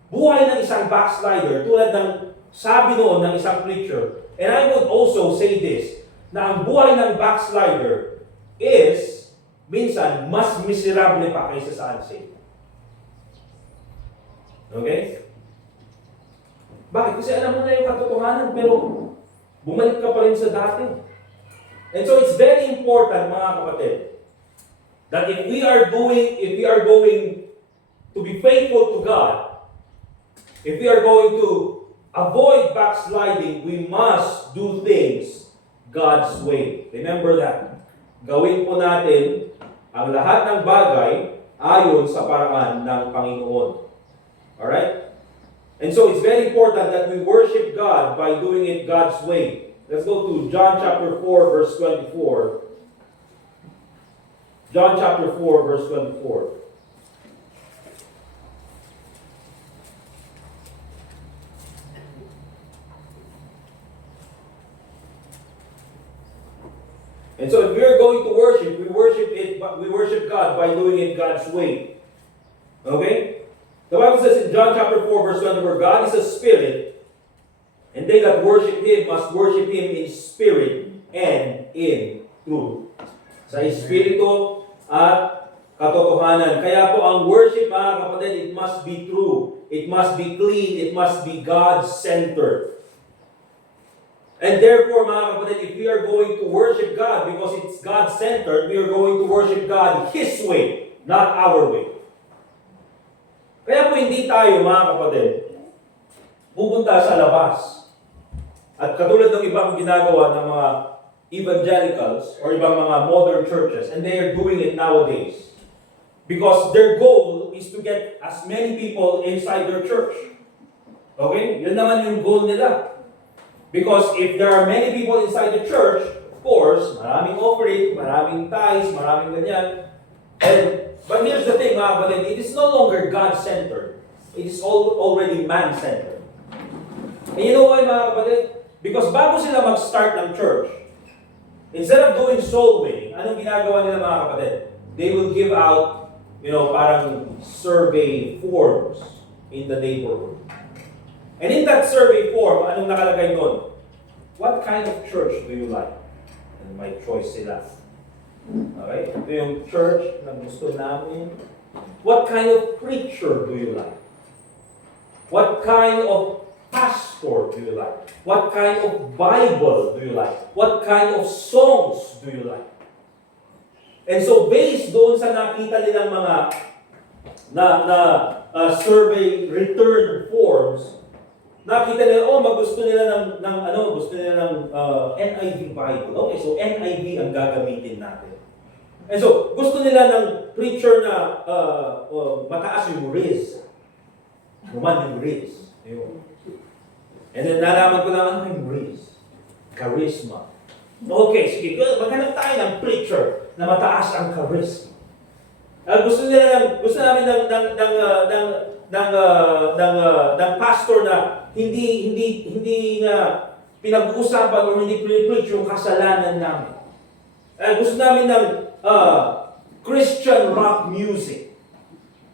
buhay ng isang backslider, tulad ng sabi noon ng isang preacher, and I would also say this, na ang buhay ng backslider is, minsan, mas miserable pa kaysa sa unsaved. Okay? Bakit? Kasi alam mo na yung katotohanan, pero bumalik ka pa rin sa dati. And so it's very important, mga kapatid, that if we are going to be faithful to God, if we are going to avoid backsliding, we must do things God's way. Remember that. Gawin po natin ang lahat ng bagay ayon sa paraan ng Panginoon. Alright? And so it's very important that we worship God by doing it God's way. Let's go to John chapter 4, verse 24. John chapter 4, verse 24. And so if we are going to worship, we worship God by doing it God's way. Okay? The Bible says in John chapter 4, verse 24, God is a spirit, and they that worship Him must worship Him in spirit and in truth. Sa Espiritu at katotohanan. Kaya po ang worship, mga kapatid, it must be true. It must be clean. It must be God-centered. And therefore, mga kapatid, if we are going to worship God because it's God-centered, we are going to worship God His way, not our way. Kaya po hindi tayo, mga kapatid, pupunta sa labas. At katulad ng ibang ginagawa ng mga evangelicals or ibang mga modern churches, and they are doing it nowadays. Because their goal is to get as many people inside their church. Okay? Yun naman yung goal nila. Because if there are many people inside the church, of course, maraming offering, maraming tithes, maraming ganyan. But here's the thing, mga kapatid, it is no longer God-centered. It is already man-centered. And you know why, mga kapatid? Because bago sila mag-start ng church, instead of doing soul winning, anong ginagawa nila, mga kapatid? They will give out, parang survey forms in the neighborhood. And in that survey form, anong nakalagay doon? What kind of church do you like? And may choice sila. Okay? Ito yung church na gusto namin. What kind of preacher do you like? What kind of pastor do you like? What kind of Bible do you like? What kind of songs do you like? And so based doon sa nakita nilang mga survey return forms, nakita nila, gusto nila ng NIV Bible. Okay, so NIV ang gagamitin natin. And so, gusto nila ng preacher na mataas yung riz. Guman yung riz. Ayun. And then nalaman ko lang, ano yung riz? Charisma. Okay, sige, maghanap tayo ng preacher na mataas ang charisma. Gusto namin ng pastor na hindi nga pinag-uusapan o hindi pre-preach yung kasalanan namin. Gusto namin ng Christian rock music.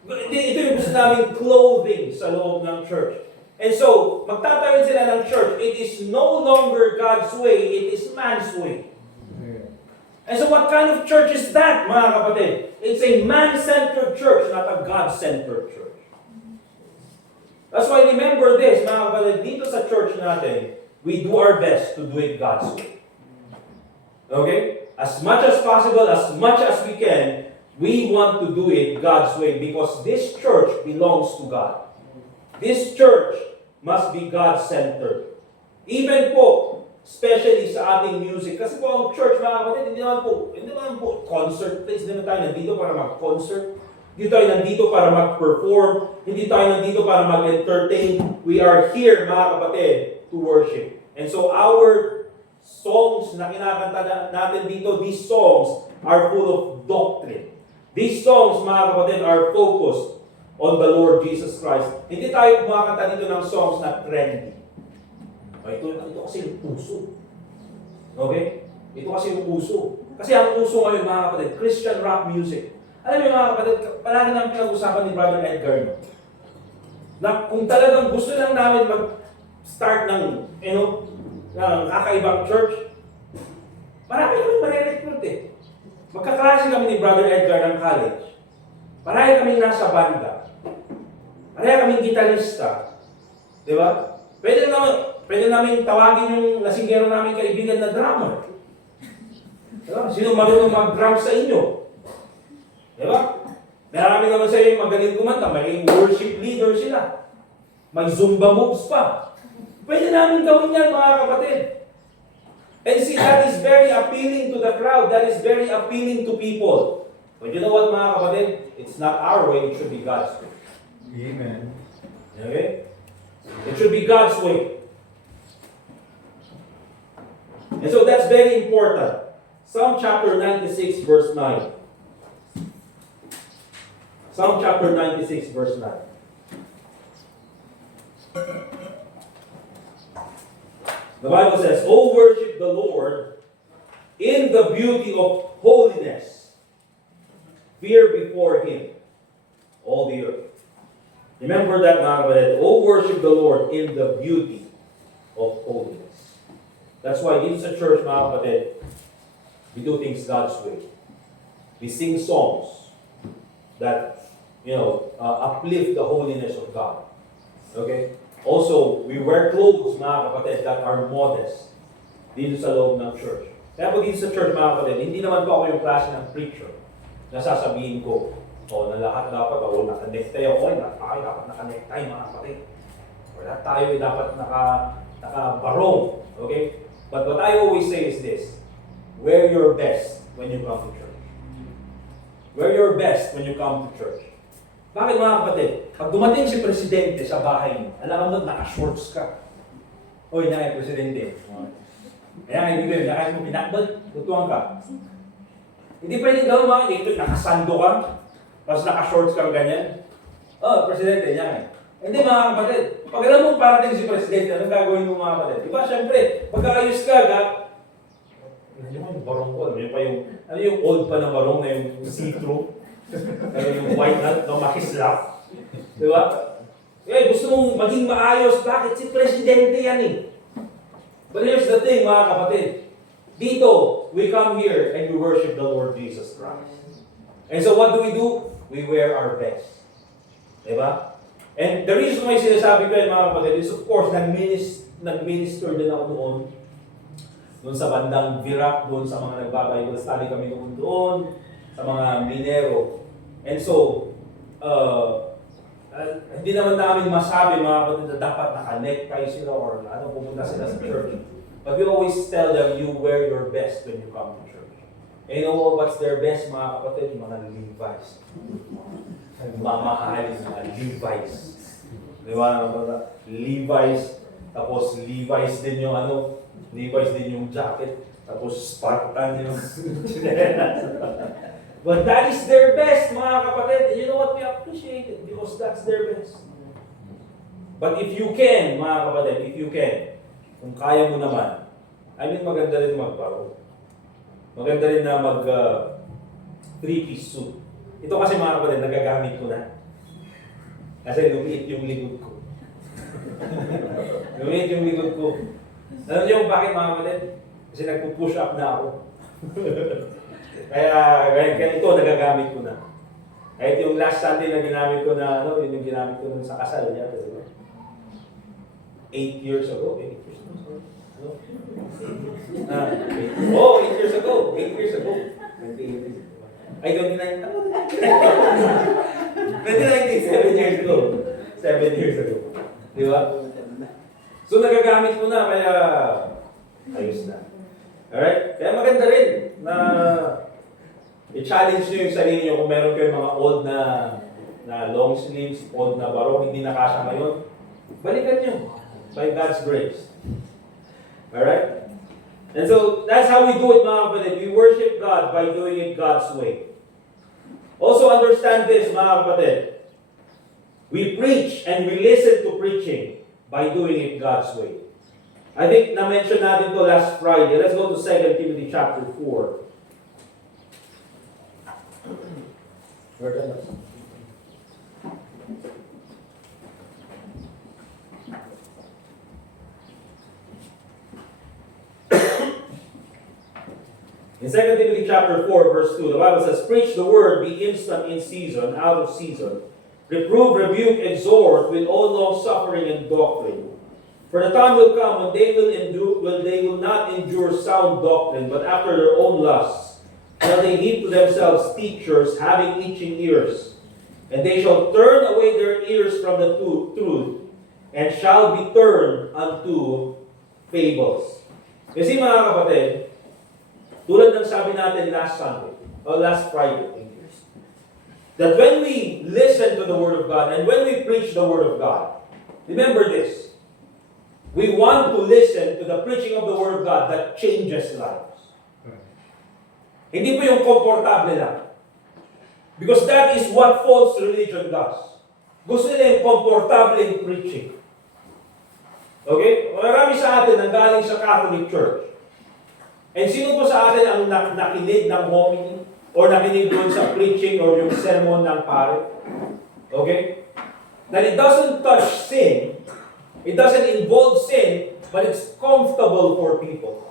Ito yung gusto namin clothing sa loob ng church. And so, magtatayo sila ng church. It is no longer God's way, it is man's way. And so what kind of church is that, mga kapatid? It's a man-centered church, not a God-centered church. That's why remember this, mga kapatid, dito sa church natin, we do our best to do it God's way. Okay? As much as possible, as much as we can, we want to do it God's way because this church belongs to God. This church must be God-centered. Even po, especially sa ating music. Kasi po ang church, mga kapatid, hindi naman po concert place. Hindi naman tayo nandito para mag-concert. Hindi tayo nandito para mag-perform. Hindi tayo nandito para mag-entertain. We are here, mga kapatid, to worship. And so our songs na kinakanta natin dito, these songs are full of doctrine. These songs, mga kapatid, are focused on the Lord Jesus Christ. Hindi tayo kumakanta dito ng songs na trendy. Ito kasi yung puso. Okay? Ito kasi yung puso. Kasi ang puso ngayon, mga kapatid, Christian rock music. Alam niyo, mga kapatid, palagi namin pinag-usapan ni Brother Edgar, na kung talagang gusto lang namin mag-start ng, kakaibang church, marami kami marirecruit eh. Magkaklase kami ni Brother Edgar ng college. Marami kami nasa banda. Marami kaming gitarista. Di ba? Pwede namin tawagin yung lasinggero namin kaibigan na drummer. Diba? Sino marunong mag-drum sa inyo? Diba? Marami naman sa inyo magaling kumanta, may worship leader sila. May Zumba moves pa. Pwede namin gawin yan, mga kapatid. And see, that is very appealing to the crowd. That is very appealing to people. But you know what, mga kapatid? It's not our way, it should be God's way. Amen. Okay? It should be God's way. And so that's very important. Psalm chapter 96, verse 9. Psalm chapter 96, verse 9. The Bible says, "O worship the Lord in the beauty of holiness. Fear before Him, all the earth." Remember that, mga kapatid. O worship the Lord in the beauty of holiness. That's why dito sa church, mga kapatid, We do things God's way. We sing songs that, uplift the holiness of God. Okay? Also, we wear clothes, mga kapatid, that are modest dito sa loob ng church. Kaya pag dito sa church, mga kapatid, hindi naman po ako yung klase ng preacher na sasabihin ko, na lahat dapat ako naka-necktie ako, tayo dapat naka-necktie, mga kapatid. Or lahat tayo dapat naka-barong. Okay? But what I always say is this, wear your best when you come to church. Wear your best when you come to church. Bakit, mga kapatid? Pag dumating si Presidente sa bahay mo, alam mo naka-shorts ka. Oy, naka Presidente. Kaya ibig sabihin, naka mo pinakbal, tutuwang ka. Hindi pwedeng gawin mga dito, nakasando ka, tapos naka-shorts ka ganyan. Presidente, yan. Hindi, mga kapatid. Pag alam mo parating si Presidente, anong gagawin mo, mga kapatid? Diba, syempre, pagkakayos ka, yung barong ko, ano yung old pa na barong na yung see-through? Yung white na makislap. Diba? Gusto mong maging maayos. Bakit? Si Presidente yan eh. But here's the thing, mga kapatid. Dito, we come here and we worship the Lord Jesus Christ. And so what do? We wear our best. Diba? And the reason why sinasabi ko yan, mga kapatid, is of course, nag-minister din ako doon sa bandang Virac, doon sa mga nagbabible study kami doon, sa mga minero. And so, hindi naman namin masabi, mga kapatid, na dapat naka-necktie sila or pumunta sila sa church. But we always tell them, you wear your best when you come to church. And you know what's their best, mga kapatid? Mga Levi's. Mamahalin mga Levi's. Di ba? Levi's. Tapos Levi's din yung Levi's din yung jacket. Tapos Spartan yung But that is their best, mga kapatid. And you know what? We appreciate it because that's their best. But if you can, mga kapatid, kung kaya mo naman, maganda rin magparo. Maganda rin na mag three-piece suit. Ito kasi, mga kapatid, nagagamit ko na. Kasi lumiit yung likod ko. Lumiit yung likod ko. Alam niyo bakit, mga kapatid? Kasi nagpo-push up na ako. Kaya ito, nagagamit ko na. Kahit yung last Sunday na ginamit ko na, yun yung ginamit ko sa kasal niya. 8 years ago. 8 years ago. 8 years ago. 8 years ago. Ay, 29. 2019, 7 years ago. 7 years ago. Di ba? So, nagagamit ko na, kaya ayos na. Alright? Kaya maganda rin na i-challenge nyo yung sarili nyo kung meron kayo mga old na long sleeves, old na barong, hindi nakasya ngayon. Balikan nyo by God's grace. Alright? And so, that's how we do it, mga kapatid. We worship God by doing it God's way. Also understand this, mga kapatid. We preach and we listen to preaching by doing it God's way. I think na-mention natin to last Friday. Let's go to 2 Timothy chapter 4. In 2 Timothy chapter 4, verse 2, the Bible says, "Preach the word, be instant in season, out of season. Reprove, rebuke, exhort with all long suffering and doctrine. For the time will come when they will not endure sound doctrine, but after their own lusts shall they heap to themselves teachers having itching ears. And they shall turn away their ears from the truth, and shall be turned unto fables." Kasi, mga kapatid, tulad ng sabi natin last Sunday, or last Friday, that when we listen to the Word of God, and when we preach the Word of God, remember this, we want to listen to the preaching of the Word of God that changes lives. Hindi po yung komportable lang. Because that is what false religion does. Gusto nila yung komportable preaching. Okay? Marami sa atin ang galing sa Catholic Church. And sino po sa atin ang nakinig ng homily? Or nakinig doon sa preaching or yung sermon ng pare? Okay? That it doesn't touch sin. It doesn't involve sin, but it's comfortable for people.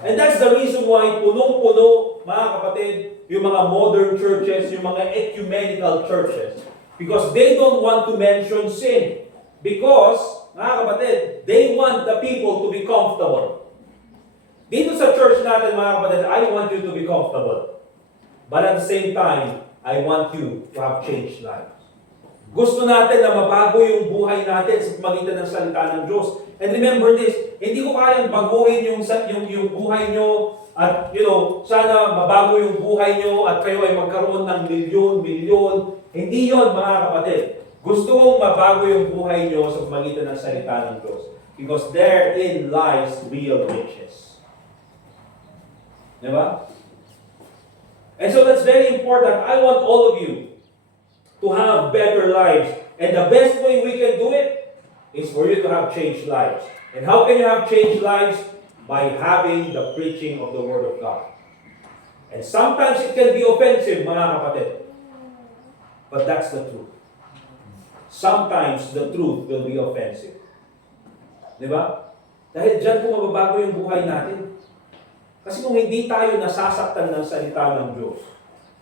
And that's the reason why punong-puno, mga kapatid, yung mga modern churches, yung mga ecumenical churches. Because they don't want to mention sin. Because, mga kapatid, they want the people to be comfortable. Dito sa church natin, mga kapatid, I want you to be comfortable. But at the same time, I want you to have changed lives. Gusto natin na mabago yung buhay natin sa pamagitan ng salita ng Diyos. And remember this, hindi ko kayang baguhin yung buhay nyo at sana mabago yung buhay nyo at kayo ay magkaroon ng milyon. Hindi yon, mga kapatid. Gusto kong mabago yung buhay nyo sa pamagitan ng salita ng Diyos. Because therein lies real riches. Diba? And so that's very important. I want all of you to have better lives. And the best way we can do it is for you to have changed lives. And how can you have changed lives? By having the preaching of the Word of God. And sometimes it can be offensive, mga kapatid. But that's the truth. Sometimes the truth will be offensive. Diba? Dahil dyan po mababago yung buhay natin. Kasi kung hindi tayo nasasaktan ng salita ng Diyos,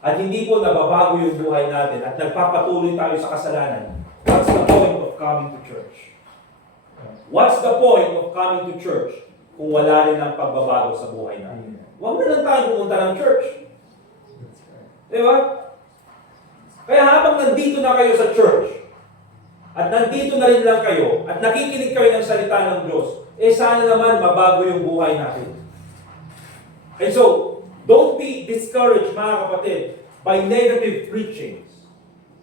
at hindi po nababago yung buhay natin, at nagpapatuloy tayo sa kasalanan, what's the point of coming to church? What's the point of coming to church kung wala rin ang pagbabago sa buhay natin? Huwag na lang tayo pumunta ng church. Diba? Kaya habang nandito na kayo sa church, at nandito na rin lang kayo, at nakikinig kayo ng salita ng Diyos, sana naman mabago yung buhay natin. And so, don't be discouraged, mga kapatid, by negative preachings.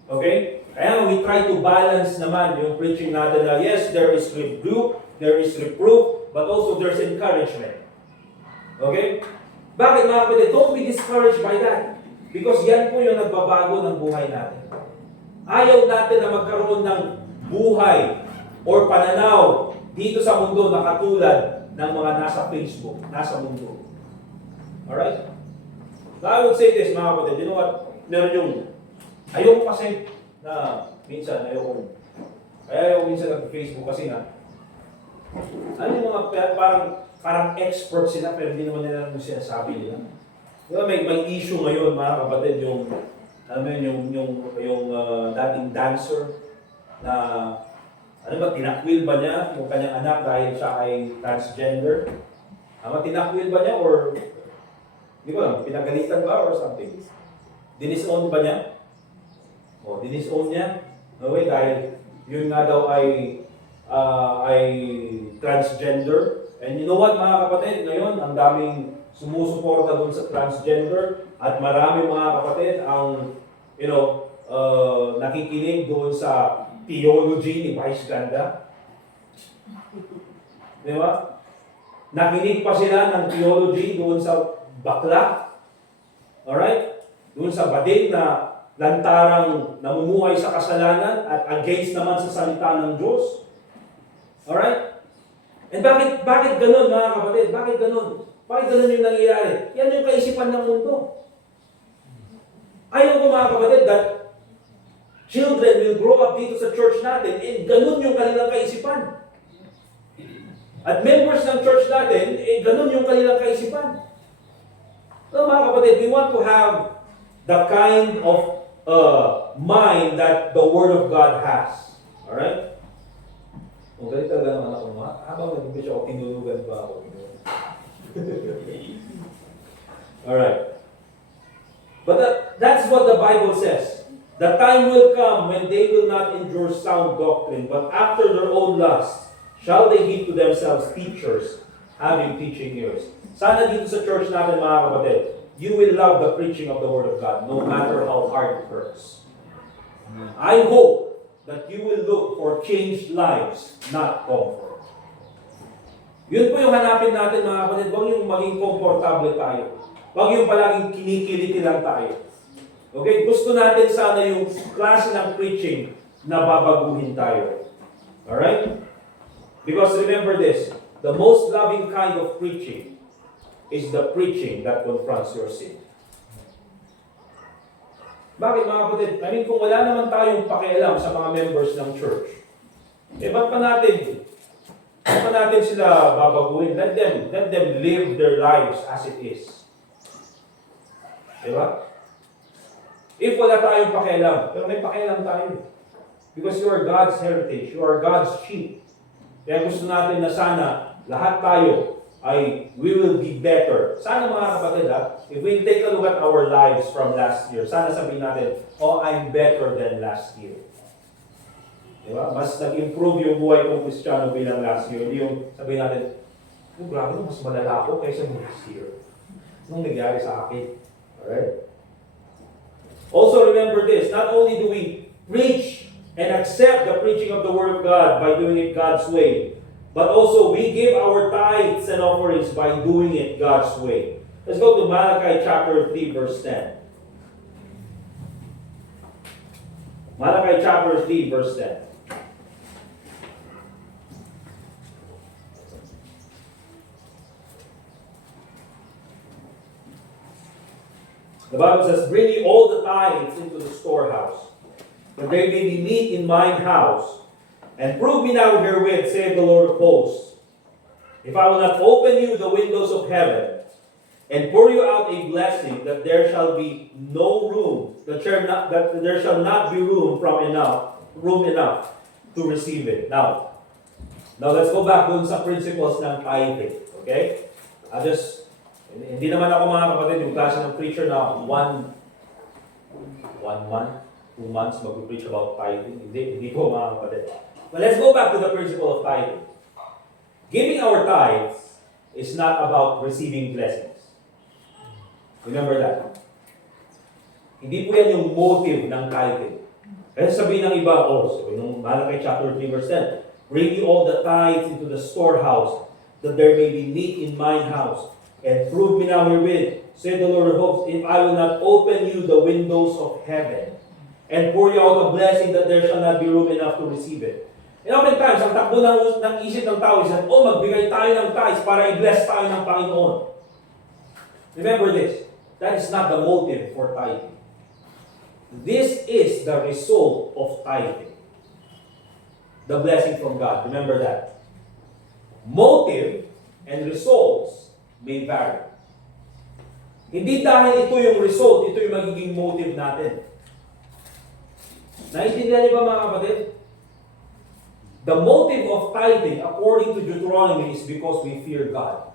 Okay? Kaya we try to balance naman yung preaching natin na yes, there is rebuke, there is reproof, but also there's encouragement. Okay? Bakit, mga kapatid? Don't be discouraged by that. Because yan po yung nagbabago ng buhay natin. Ayaw natin na magkaroon ng buhay or pananaw dito sa mundo na katulad ng mga nasa Facebook, nasa mundo. Alright? So I would say this, mga kapatid, you know what? Meron yung, ayoko kasi na minsan, ayaw minsan nag-Facebook kasi na, ano yung mga parang expert sila pero hindi naman nila yung sinasabi nila. Diba, may issue ngayon, mga kapatid, yung dating dancer na, ano ba, tinakwil ba niya yung kanyang anak dahil siya ay transgender? Tinakwil ba niya or hindi ko lang, pinagalitan ba or something? Dinisown ba niya? Dinisown niya? No way, dahil yun nga daw ay transgender. And you know what, mga kapatid, ngayon, ang daming sumusuporta doon sa transgender at marami, mga kapatid, ang, nakikinig doon sa theology ni Vice Ganda. Di ba? Nakinig pa sila ng theology doon sa bakla. Alright? Doon sa bading na lantarang namumuhay sa kasalanan at against naman sa salita ng Diyos. Alright? And bakit ganun, mga kapatid? Bakit ganun? Bakit ganun yung nangyayari? Yan yung kaisipan ng mundo. Ayaw ko, mga kapatid, that children will grow up dito sa church natin and ganun yung kanilang kaisipan. At members ng church natin, ganun yung kanilang kaisipan. So, mga kapatid, we want to have the kind of mind that the Word of God has. Alright? Kung galit talaga naman ako, habang nag-umpisa ako, tinulugan pa ako. Alright. But that's what the Bible says. The time will come when they will not endure sound doctrine, but after their own lusts shall they heap to themselves teachers, having teaching ears. Sana dito sa church natin, mga kapatid, you will love the preaching of the Word of God, no matter how hard it hurts. I hope that you will look for changed lives, not comfort. Yun po yung hanapin natin, mga kapatid. Huwag yung maging komportable tayo. Huwag yung palaging kinikiliti lang tayo. Okay? Gusto natin sana yung klase ng preaching na babaguhin tayo. Alright? Because remember this, the most loving kind of preaching is the preaching that confronts your sin. Bakit, mga kapatid? I mean, kung wala naman tayong pakialam sa mga members ng church, ba't pa natin Huwag pa natin sila babaguhin. Let them live their lives as it is. Diba? If wala tayong pakialam, pero may pakialam tayo. Because you are God's heritage, you are God's sheep. Kaya gusto natin na sana lahat tayo ay we will be better. Sana mga kapatid if we take a look at our lives from last year, sana sabihin natin, oh, I'm better than last year. Diba? Mas nag-improve yung buhay kong Kristiyano bilang last year. Hindi yung sabihin natin, oh, grabe, mas malala ako kaysa last year. Anong nangyari sa akin? Alright? Also remember this, not only do we preach and accept the preaching of the Word of God by doing it God's way, but also we give our tithes and offerings by doing it God's way. Let's go to Malachi chapter 3 verse 10. Malachi chapter 3 verse 10. The Bible says, bring ye all the tithes into the storehouse, that there may be meat in mine house. And prove me now herewith, saith the Lord of hosts, if I will not open you the windows of heaven, and pour you out a blessing, that there shall be no room, that there shall not be room enough to receive it. Now let's go back dun sa principles ng tithing. Okay? Hindi naman ako mga kapatid, yung klase ng preacher na one month, 2 months mag-preach about tithing. Hindi po mga kapatid. But let's go back to the principle of tithing. Giving our tithes is not about receiving blessings. Remember that. Hindi po yan yung motive ng tithing. Kaya sabihin ng iba, so nung Malachi chapter 3 verse 10, bring ye all the tithes into the storehouse, that there may be meat in mine house. And prove me now herewith, said the Lord of hosts, if I will not open you the windows of heaven, and pour you out a blessing that there shall not be room enough to receive it. And oftentimes, ang takbo ng isip ng tao is that, magbigay tayo ng tithes para i-bless tayo ng Panginoon. Remember this, that is not the motive for tithing. This is the result of tithing. The blessing from God. Remember that. Motive and results may vary. Hindi dahil ito yung result, ito yung magiging motive natin. Naintindihan niyo ba mga kapatid? The motive of tithing, according to Deuteronomy, is because we fear God.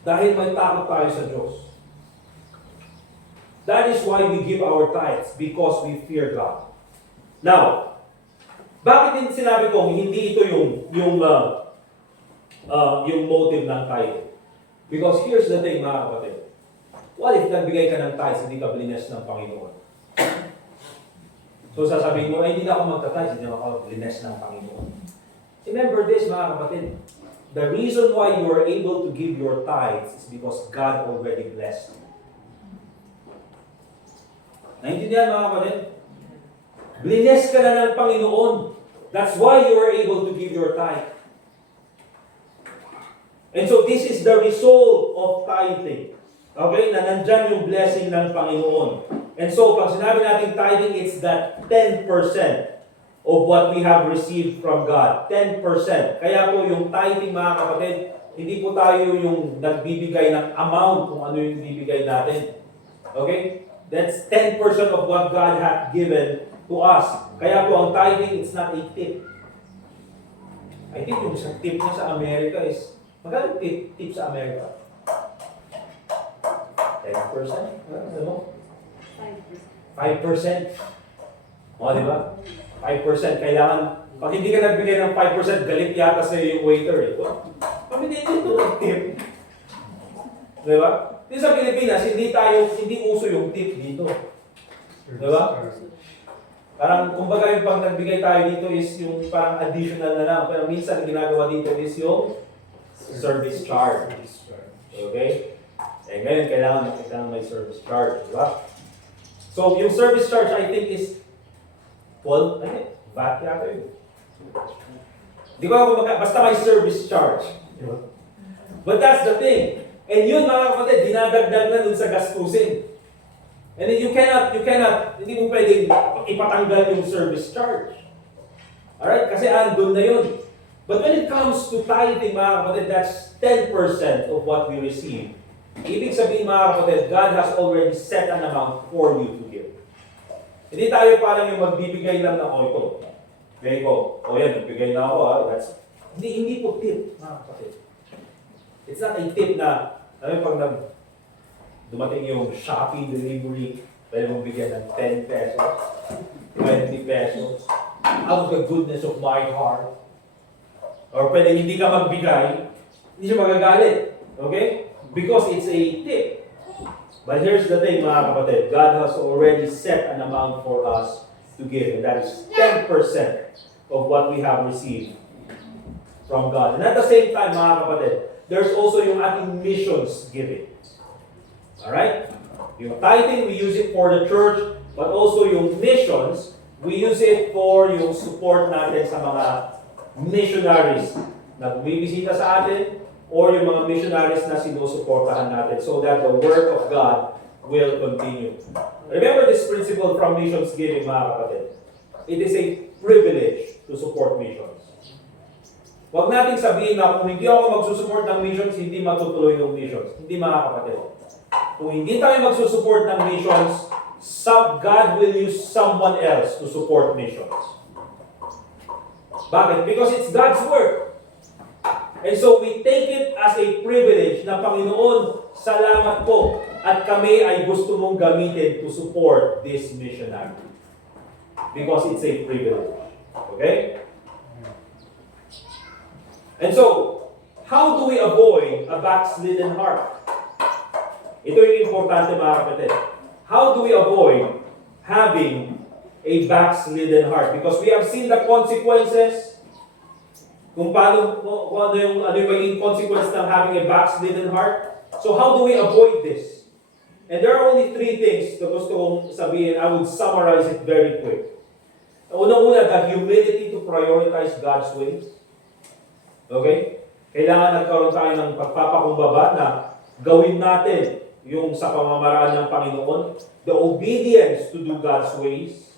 Dahil may takot tayo sa Diyos. That is why we give our tithes, because we fear God. Now, bakit din sinabi ko hindi ito yung motive ng tithing? Because here's the thing mga kapatid. What if nagbigay ka ng tithes, hindi ka blines ng Panginoon? So sasabihin mo, hindi na ako magta-tithes, hindi na ako blines ng Panginoon. Remember this mga kapatid. The reason why you are able to give your tithes is because God already blessed you. Naintindihan mga kapatid? Blines ka na ng Panginoon. That's why you are able to give your tithe. And so this is the result of tithing. Okay? Na nandyan yung blessing ng Panginoon. And so pag sinabi natin tithing, it's that 10% of what we have received from God. 10%. Kaya po yung tithing mga kapatid, hindi po tayo yung nagbibigay ng amount kung ano yung bibigay natin. Okay? That's 10% of what God has given to us. Kaya po ang tithing, it's not a tip. I think yung sa tip na sa Amerika is, magkano tip sa Amerika? 10%? Ano? 5%. O, di ba? 5%. Kailangan, pag hindi ka nagbigay ng 5%, galit yata sa yung waiter. Pamili dito ng tip. Di ba? Di sa Pilipinas, hindi uso yung tip dito. Di ba? Parang, kumbaga yung pag nagbigay tayo dito is yung parang additional na lang. Pero minsan, ginagawa dito is yung service charge. Okay? Eh ngayon, kailangan may service charge. Diba? So, yung service charge, I think is 12, VAT yata yun. Di ko ako basta may service charge. Diba? But that's the thing. And yun mga kapatid, dinadagdag na dun sa gastusin. And then you cannot, hindi mo pwedeng ipatanggal yung service charge. Alright? Kasi andun na yun. But when it comes to tithing, mga kapatid, that's 10% of what we receive. Ibig sabihin, mga kapatid, God has already set an amount for you to give. Hindi tayo parang yung magbibigay lang ng ito. Bigay ko, yan, nagbigay na ako. Hindi po tip, mga kapatid. It's not a tip na, pag dumating yung Shopee delivery, pwede mong bigyan ng 10 pesos, 20 pesos, out of the goodness of my heart. Or pwede hindi ka magbigay, hindi siya magagalit. Okay? Because it's a tip. But here's the thing, mga kapatid. God has already set an amount for us to give. And that is 10% of what we have received from God. And at the same time, mga kapatid, there's also yung ating missions giving. Alright? Yung tithing, we use it for the church. But also yung missions, we use it for yung support natin sa mga missionaries na bumibisita sa atin or yung mga missionaries na sinusuportahan natin so that the work of God will continue. Remember this principle from missions giving, mga kapatid. It is a privilege to support missions. Huwag nating sabihin na kung hindi ako magsusupport ng missions, hindi matutuloy ng missions. Hindi, mga kapatid. Kung hindi tayo magsusupport ng missions, God will use someone else to support missions. Bakit? Because it's God's work. And so we take it as a privilege na Panginoon, salamat po at kami ay gusto mong gamitin to support this missionary. Because it's a privilege. Okay? And so, how do we avoid a backslidden heart? Ito yung importante, mga kapatid. How do we avoid having a backslidden heart? Because we have seen the consequences. Kung ano yung magiging consequence ng having a backslidden heart. So how do we avoid this? And there are only 3 things na gusto kong sabihin. I would summarize it very quick. Unang-una, the humility to prioritize God's ways. Okay? Kailangan nagkaroon tayo ng pagpapakumbaba na gawin natin yung sa pamamaraan ng Panginoon, the obedience to do God's ways,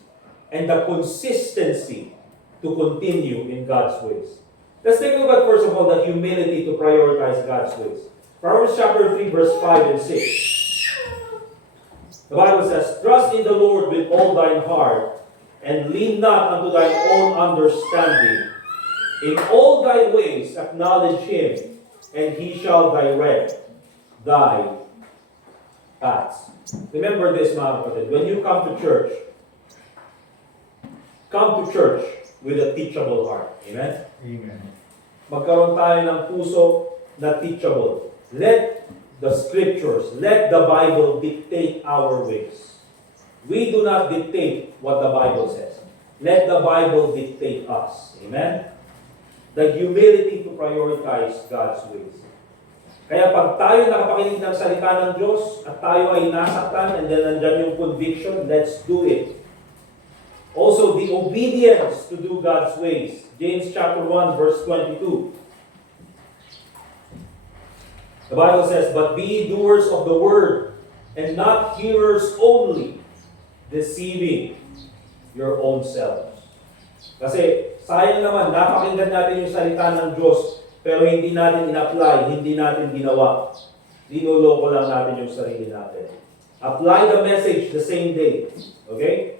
and the consistency to continue in God's ways. Let's take a look at, first of all, the humility to prioritize God's ways. Proverbs chapter 3, verse 5 and 6. The Bible says, "Trust in the Lord with all thine heart, and lean not unto thine own understanding. In all thy ways acknowledge him, and he shall direct thy paths." Remember this, mga kapatid. When you come to church with a teachable heart. Amen? Amen. Magkaroon tayo ng puso na teachable. Let the scriptures, let the Bible dictate our ways. We do not dictate what the Bible says. Let the Bible dictate us. Amen? The humility to prioritize God's ways. Kaya pag tayo nakapakinig ng salita ng Diyos at tayo ay nasaktan and then nandyan yung conviction, let's do it. Also, the obedience to do God's ways. James chapter 1, verse 22. The Bible says, "But be ye doers of the word, and not hearers only, deceiving your own selves." Kasi sayang naman, napakinggan natin yung salita ng Diyos, pero hindi natin in-apply, hindi natin ginawa. Dinuloko lang natin yung sarili natin. Apply the message the same day. Okay?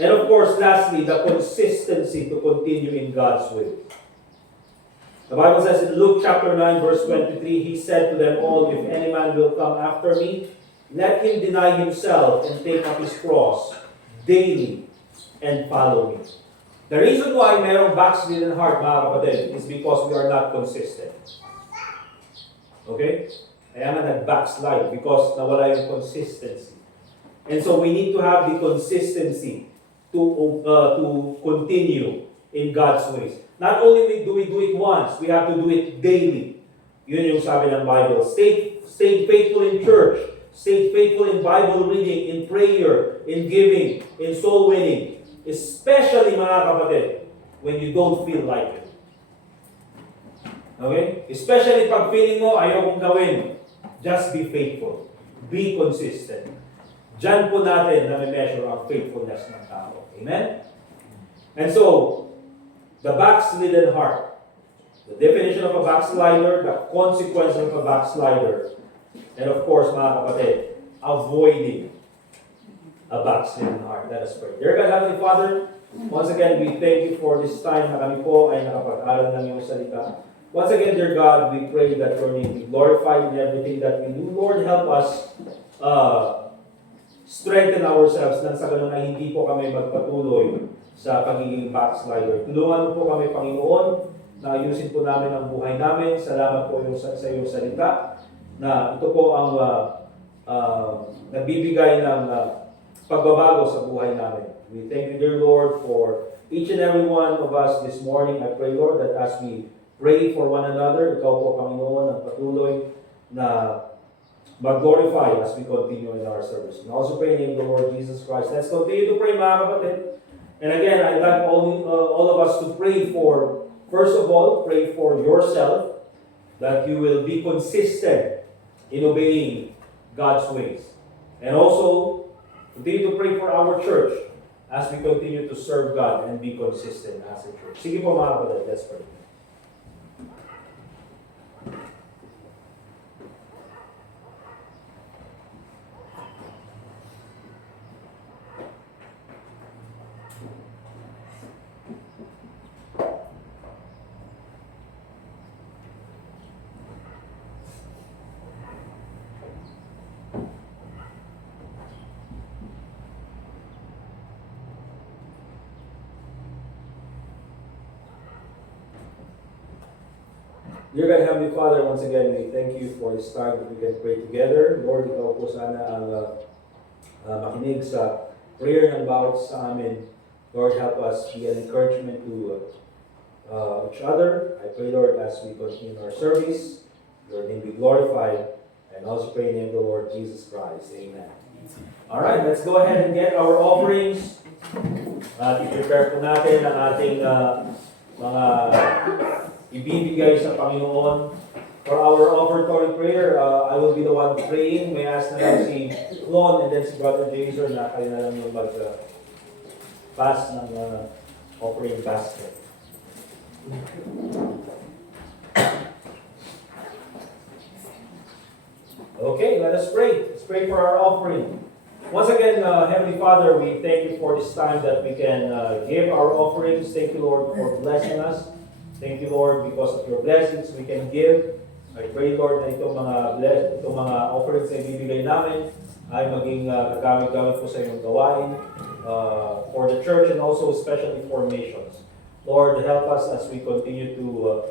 And of course, lastly, the consistency to continue in God's way. The Bible says in Luke chapter 9, verse 23, He said to them all, "If any man will come after me, let him deny himself and take up his cross daily and follow me." The reason why mayroong backslidden heart, mga kapatid, is because we are not consistent. Okay? Kaya nga nag-backslide because nawala yung consistency. And so we need to have the consistency to continue in God's ways. Not only do we do it once, we have to do it daily. Yun yung sabi ng Bible. Stay faithful in church. Stay faithful in Bible reading, in prayer, in giving, in soul winning. Especially, mga kapatid, when you don't feel like it. Okay? Especially pag feeling mo, ayaw kong gawin. Just be faithful. Be consistent. Diyan po natin na may measure ang faithfulness ng tao. Amen? And so, the backslidden heart. The definition of a backslider, the consequence of a backslider. And of course, mga kapatid, avoiding a backslidden heart. Let us pray. Dear God, Heavenly Father, once again, we thank you for this time na kami po ay nakapag-aral ng iyong salita. Once again, dear God, we pray that your name be glorified in everything that we do. Lord, help us strengthen ourselves nang sa ganun ay hindi po kami magpatuloy sa pagiging backslider. Tulungan mo po kami, Panginoon, na ayusin po namin ang buhay namin. Salamat po sa iyong salita na ito po ang nagbibigay ng pagbabago sa buhay namin. We thank you, dear Lord, for each and every one of us this morning. I pray, Lord, that as we pray for one another, ikaw po, Panginoon, ang patuloy na mag-glorify as we continue in our service. And also pray in the name of the Lord Jesus Christ. Let's continue to pray, mga kapatid. And again, I'd like all of us to pray for, first of all, pray for yourself that you will be consistent in obeying God's ways. And also, continue to pray for our church as we continue to serve God and be consistent as a church. Sige po, mga kapatid, let's pray. Dear God, Heavenly Father, once again, we thank you for this time that we can pray together. Lord, ikaw po sana ang makinig sa prayer ng bawat sa amin. Lord, help us be an encouragement to each other. I pray, Lord, as we continue our service, your name be glorified, and also pray in the name of the Lord Jesus Christ. Amen. All right, let's go ahead and get our offerings. I-prepare po natin ang ating mga ibibigay sa Panginoon. For our offertory prayer, I will be the one praying. May ask na lang si Lon and then si Brother Jason na kayo na lang yung mag-pass ng offering basket. Okay, let us pray. Let's pray for our offering. Once again, Heavenly Father, we thank you for this time that we can give our offerings. Thank you, Lord, for blessing us. Thank you, Lord, because of your blessings we can give. I pray, Lord, na itong mga offerings na ibibigay namin ay maging gagamit-gamit po sa iyong gawain for the church and also especially for nations. Lord, help us as we continue to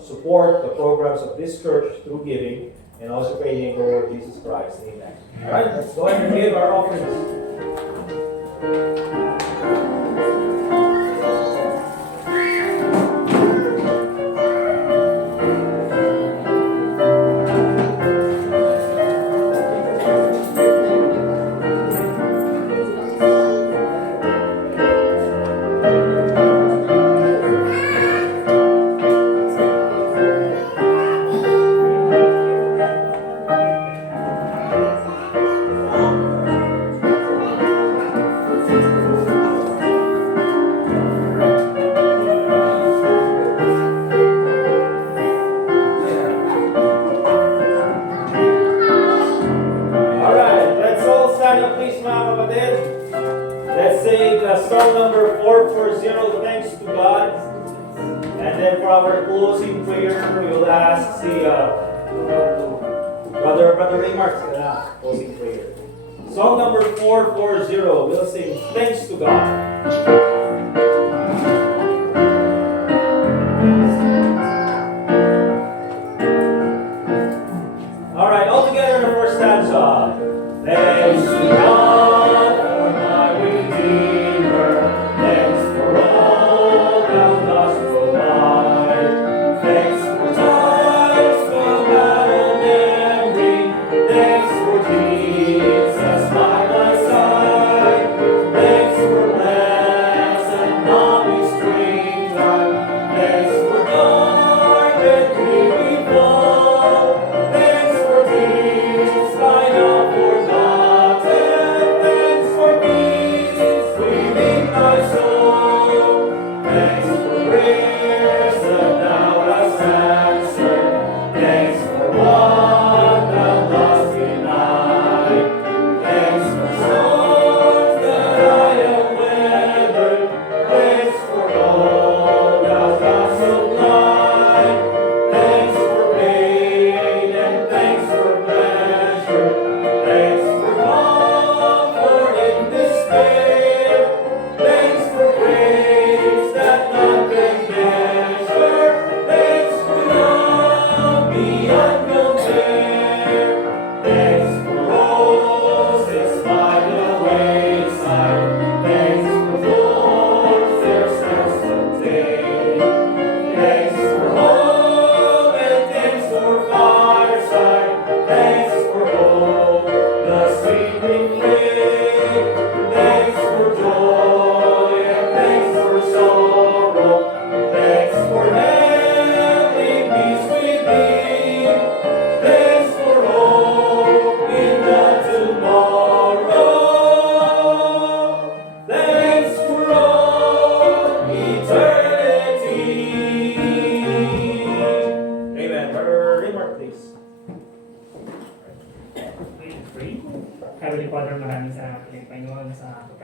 support the programs of this church through giving and also pray in the name of the Lord Jesus Christ. Amen. All right, let's go ahead and give our offerings. Song number 440, Thanks to God. And then for our closing prayer, we will ask the Brother Raymark, closing prayer. Song number 440, we'll sing Thanks to God. Thanks to God for my Redeemer. Thanks for all thou dost provide. Thanks for times of battle memory. Thanks for Jesus by my side. Thanks for blessings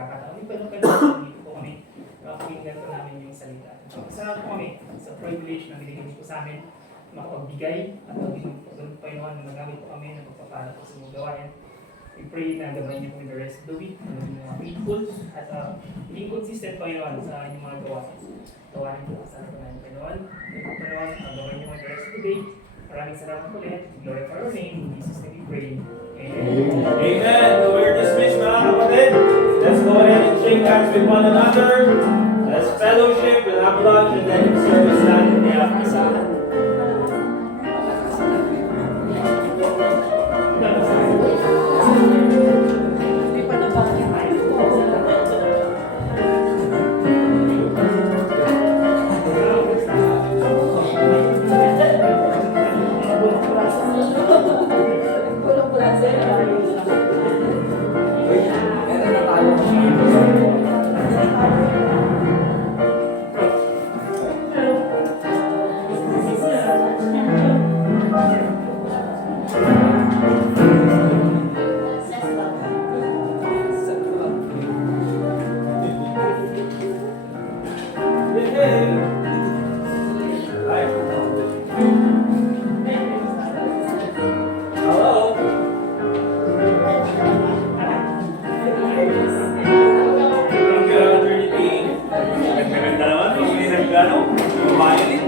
pagkakataon. Dito po kami, pakinggan po namin yung salita. Salamat po kami sa privilege na binigay niyo po sa amin, makapagbigay at maging Panginoon na magamit po kami na pagpapala po sa mga gawain. We pray na gabayan niyo po in the rest of the week, na maging mga faithful at being consistent, Panginoon, sa inyong mga gawain. Gawain po sa atin namin, Panginoon. Panginoon, gabayan niyo mo the rest of the day. Maraming salamat ulit. Glorify your name. In Jesus' name we pray. Amen. Amen. So we're dismissed, mga kapatid. Let's go ahead and shake hands with one another. Let's fellowship, we'll have lunch, and then service natin in the afternoon. Hindi pa na ba? Hello. Thank you, Attorney P. Nagmementa naman, may nagano, yung violin.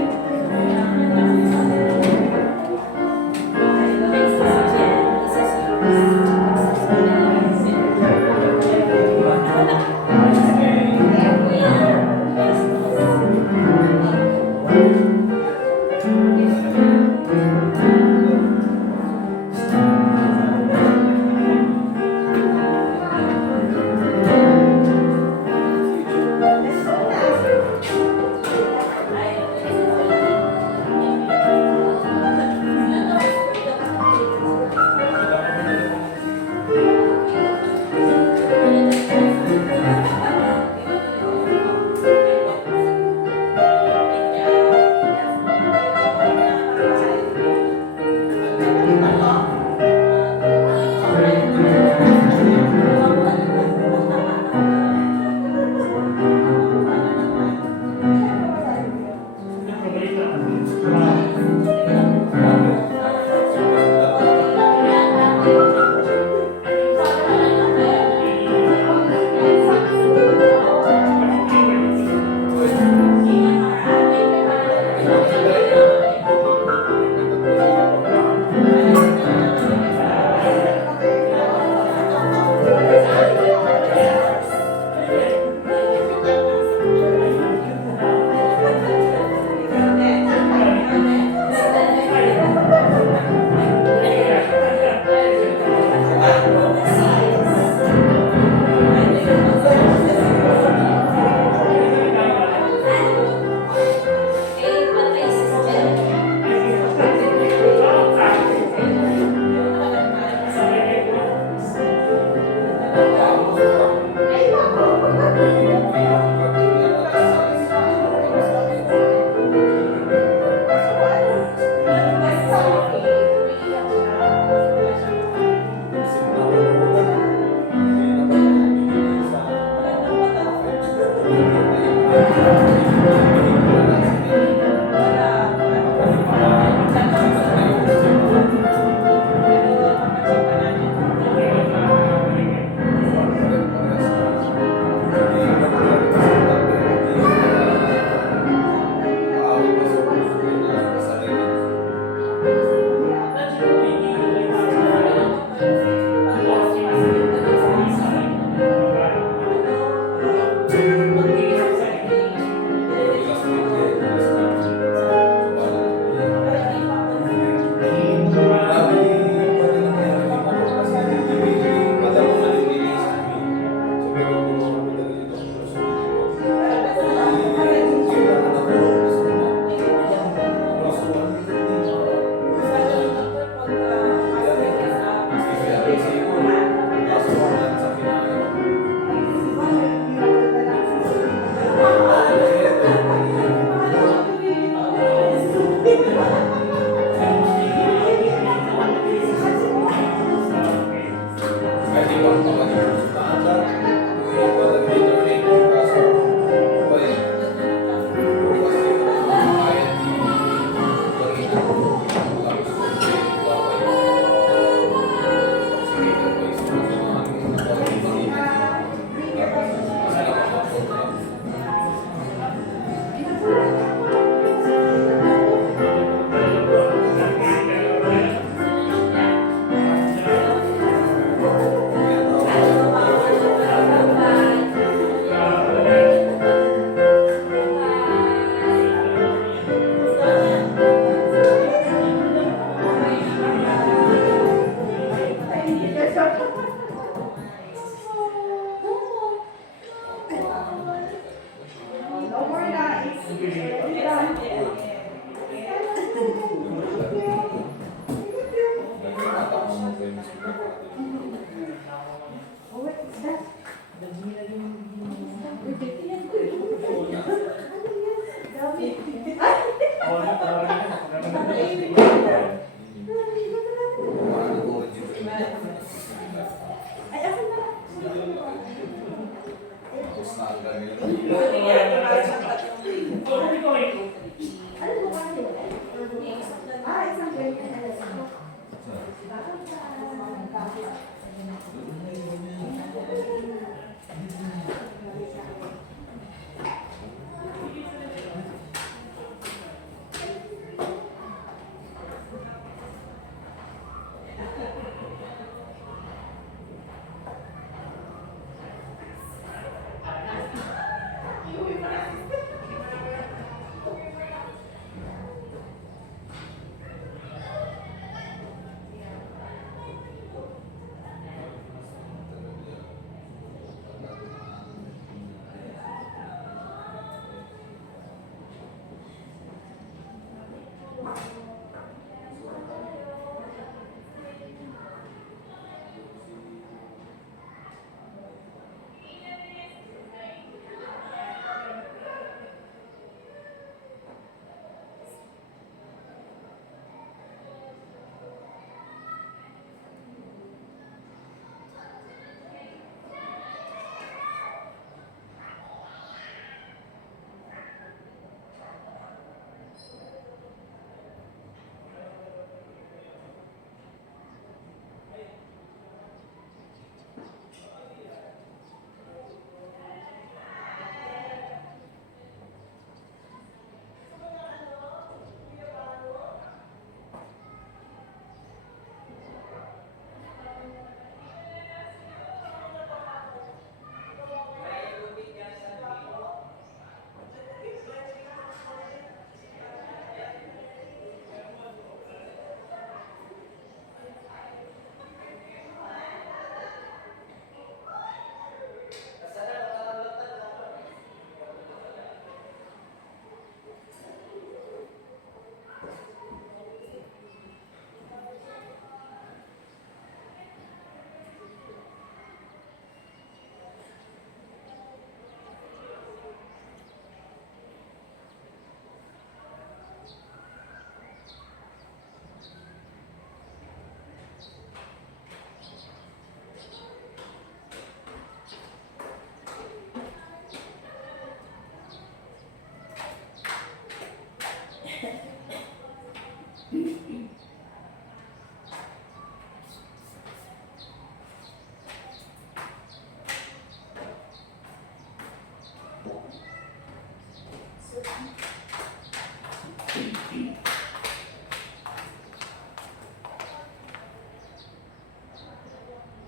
Pwede ba maaga nila. Hindi, ito na sa tatlong Kung ikaw ay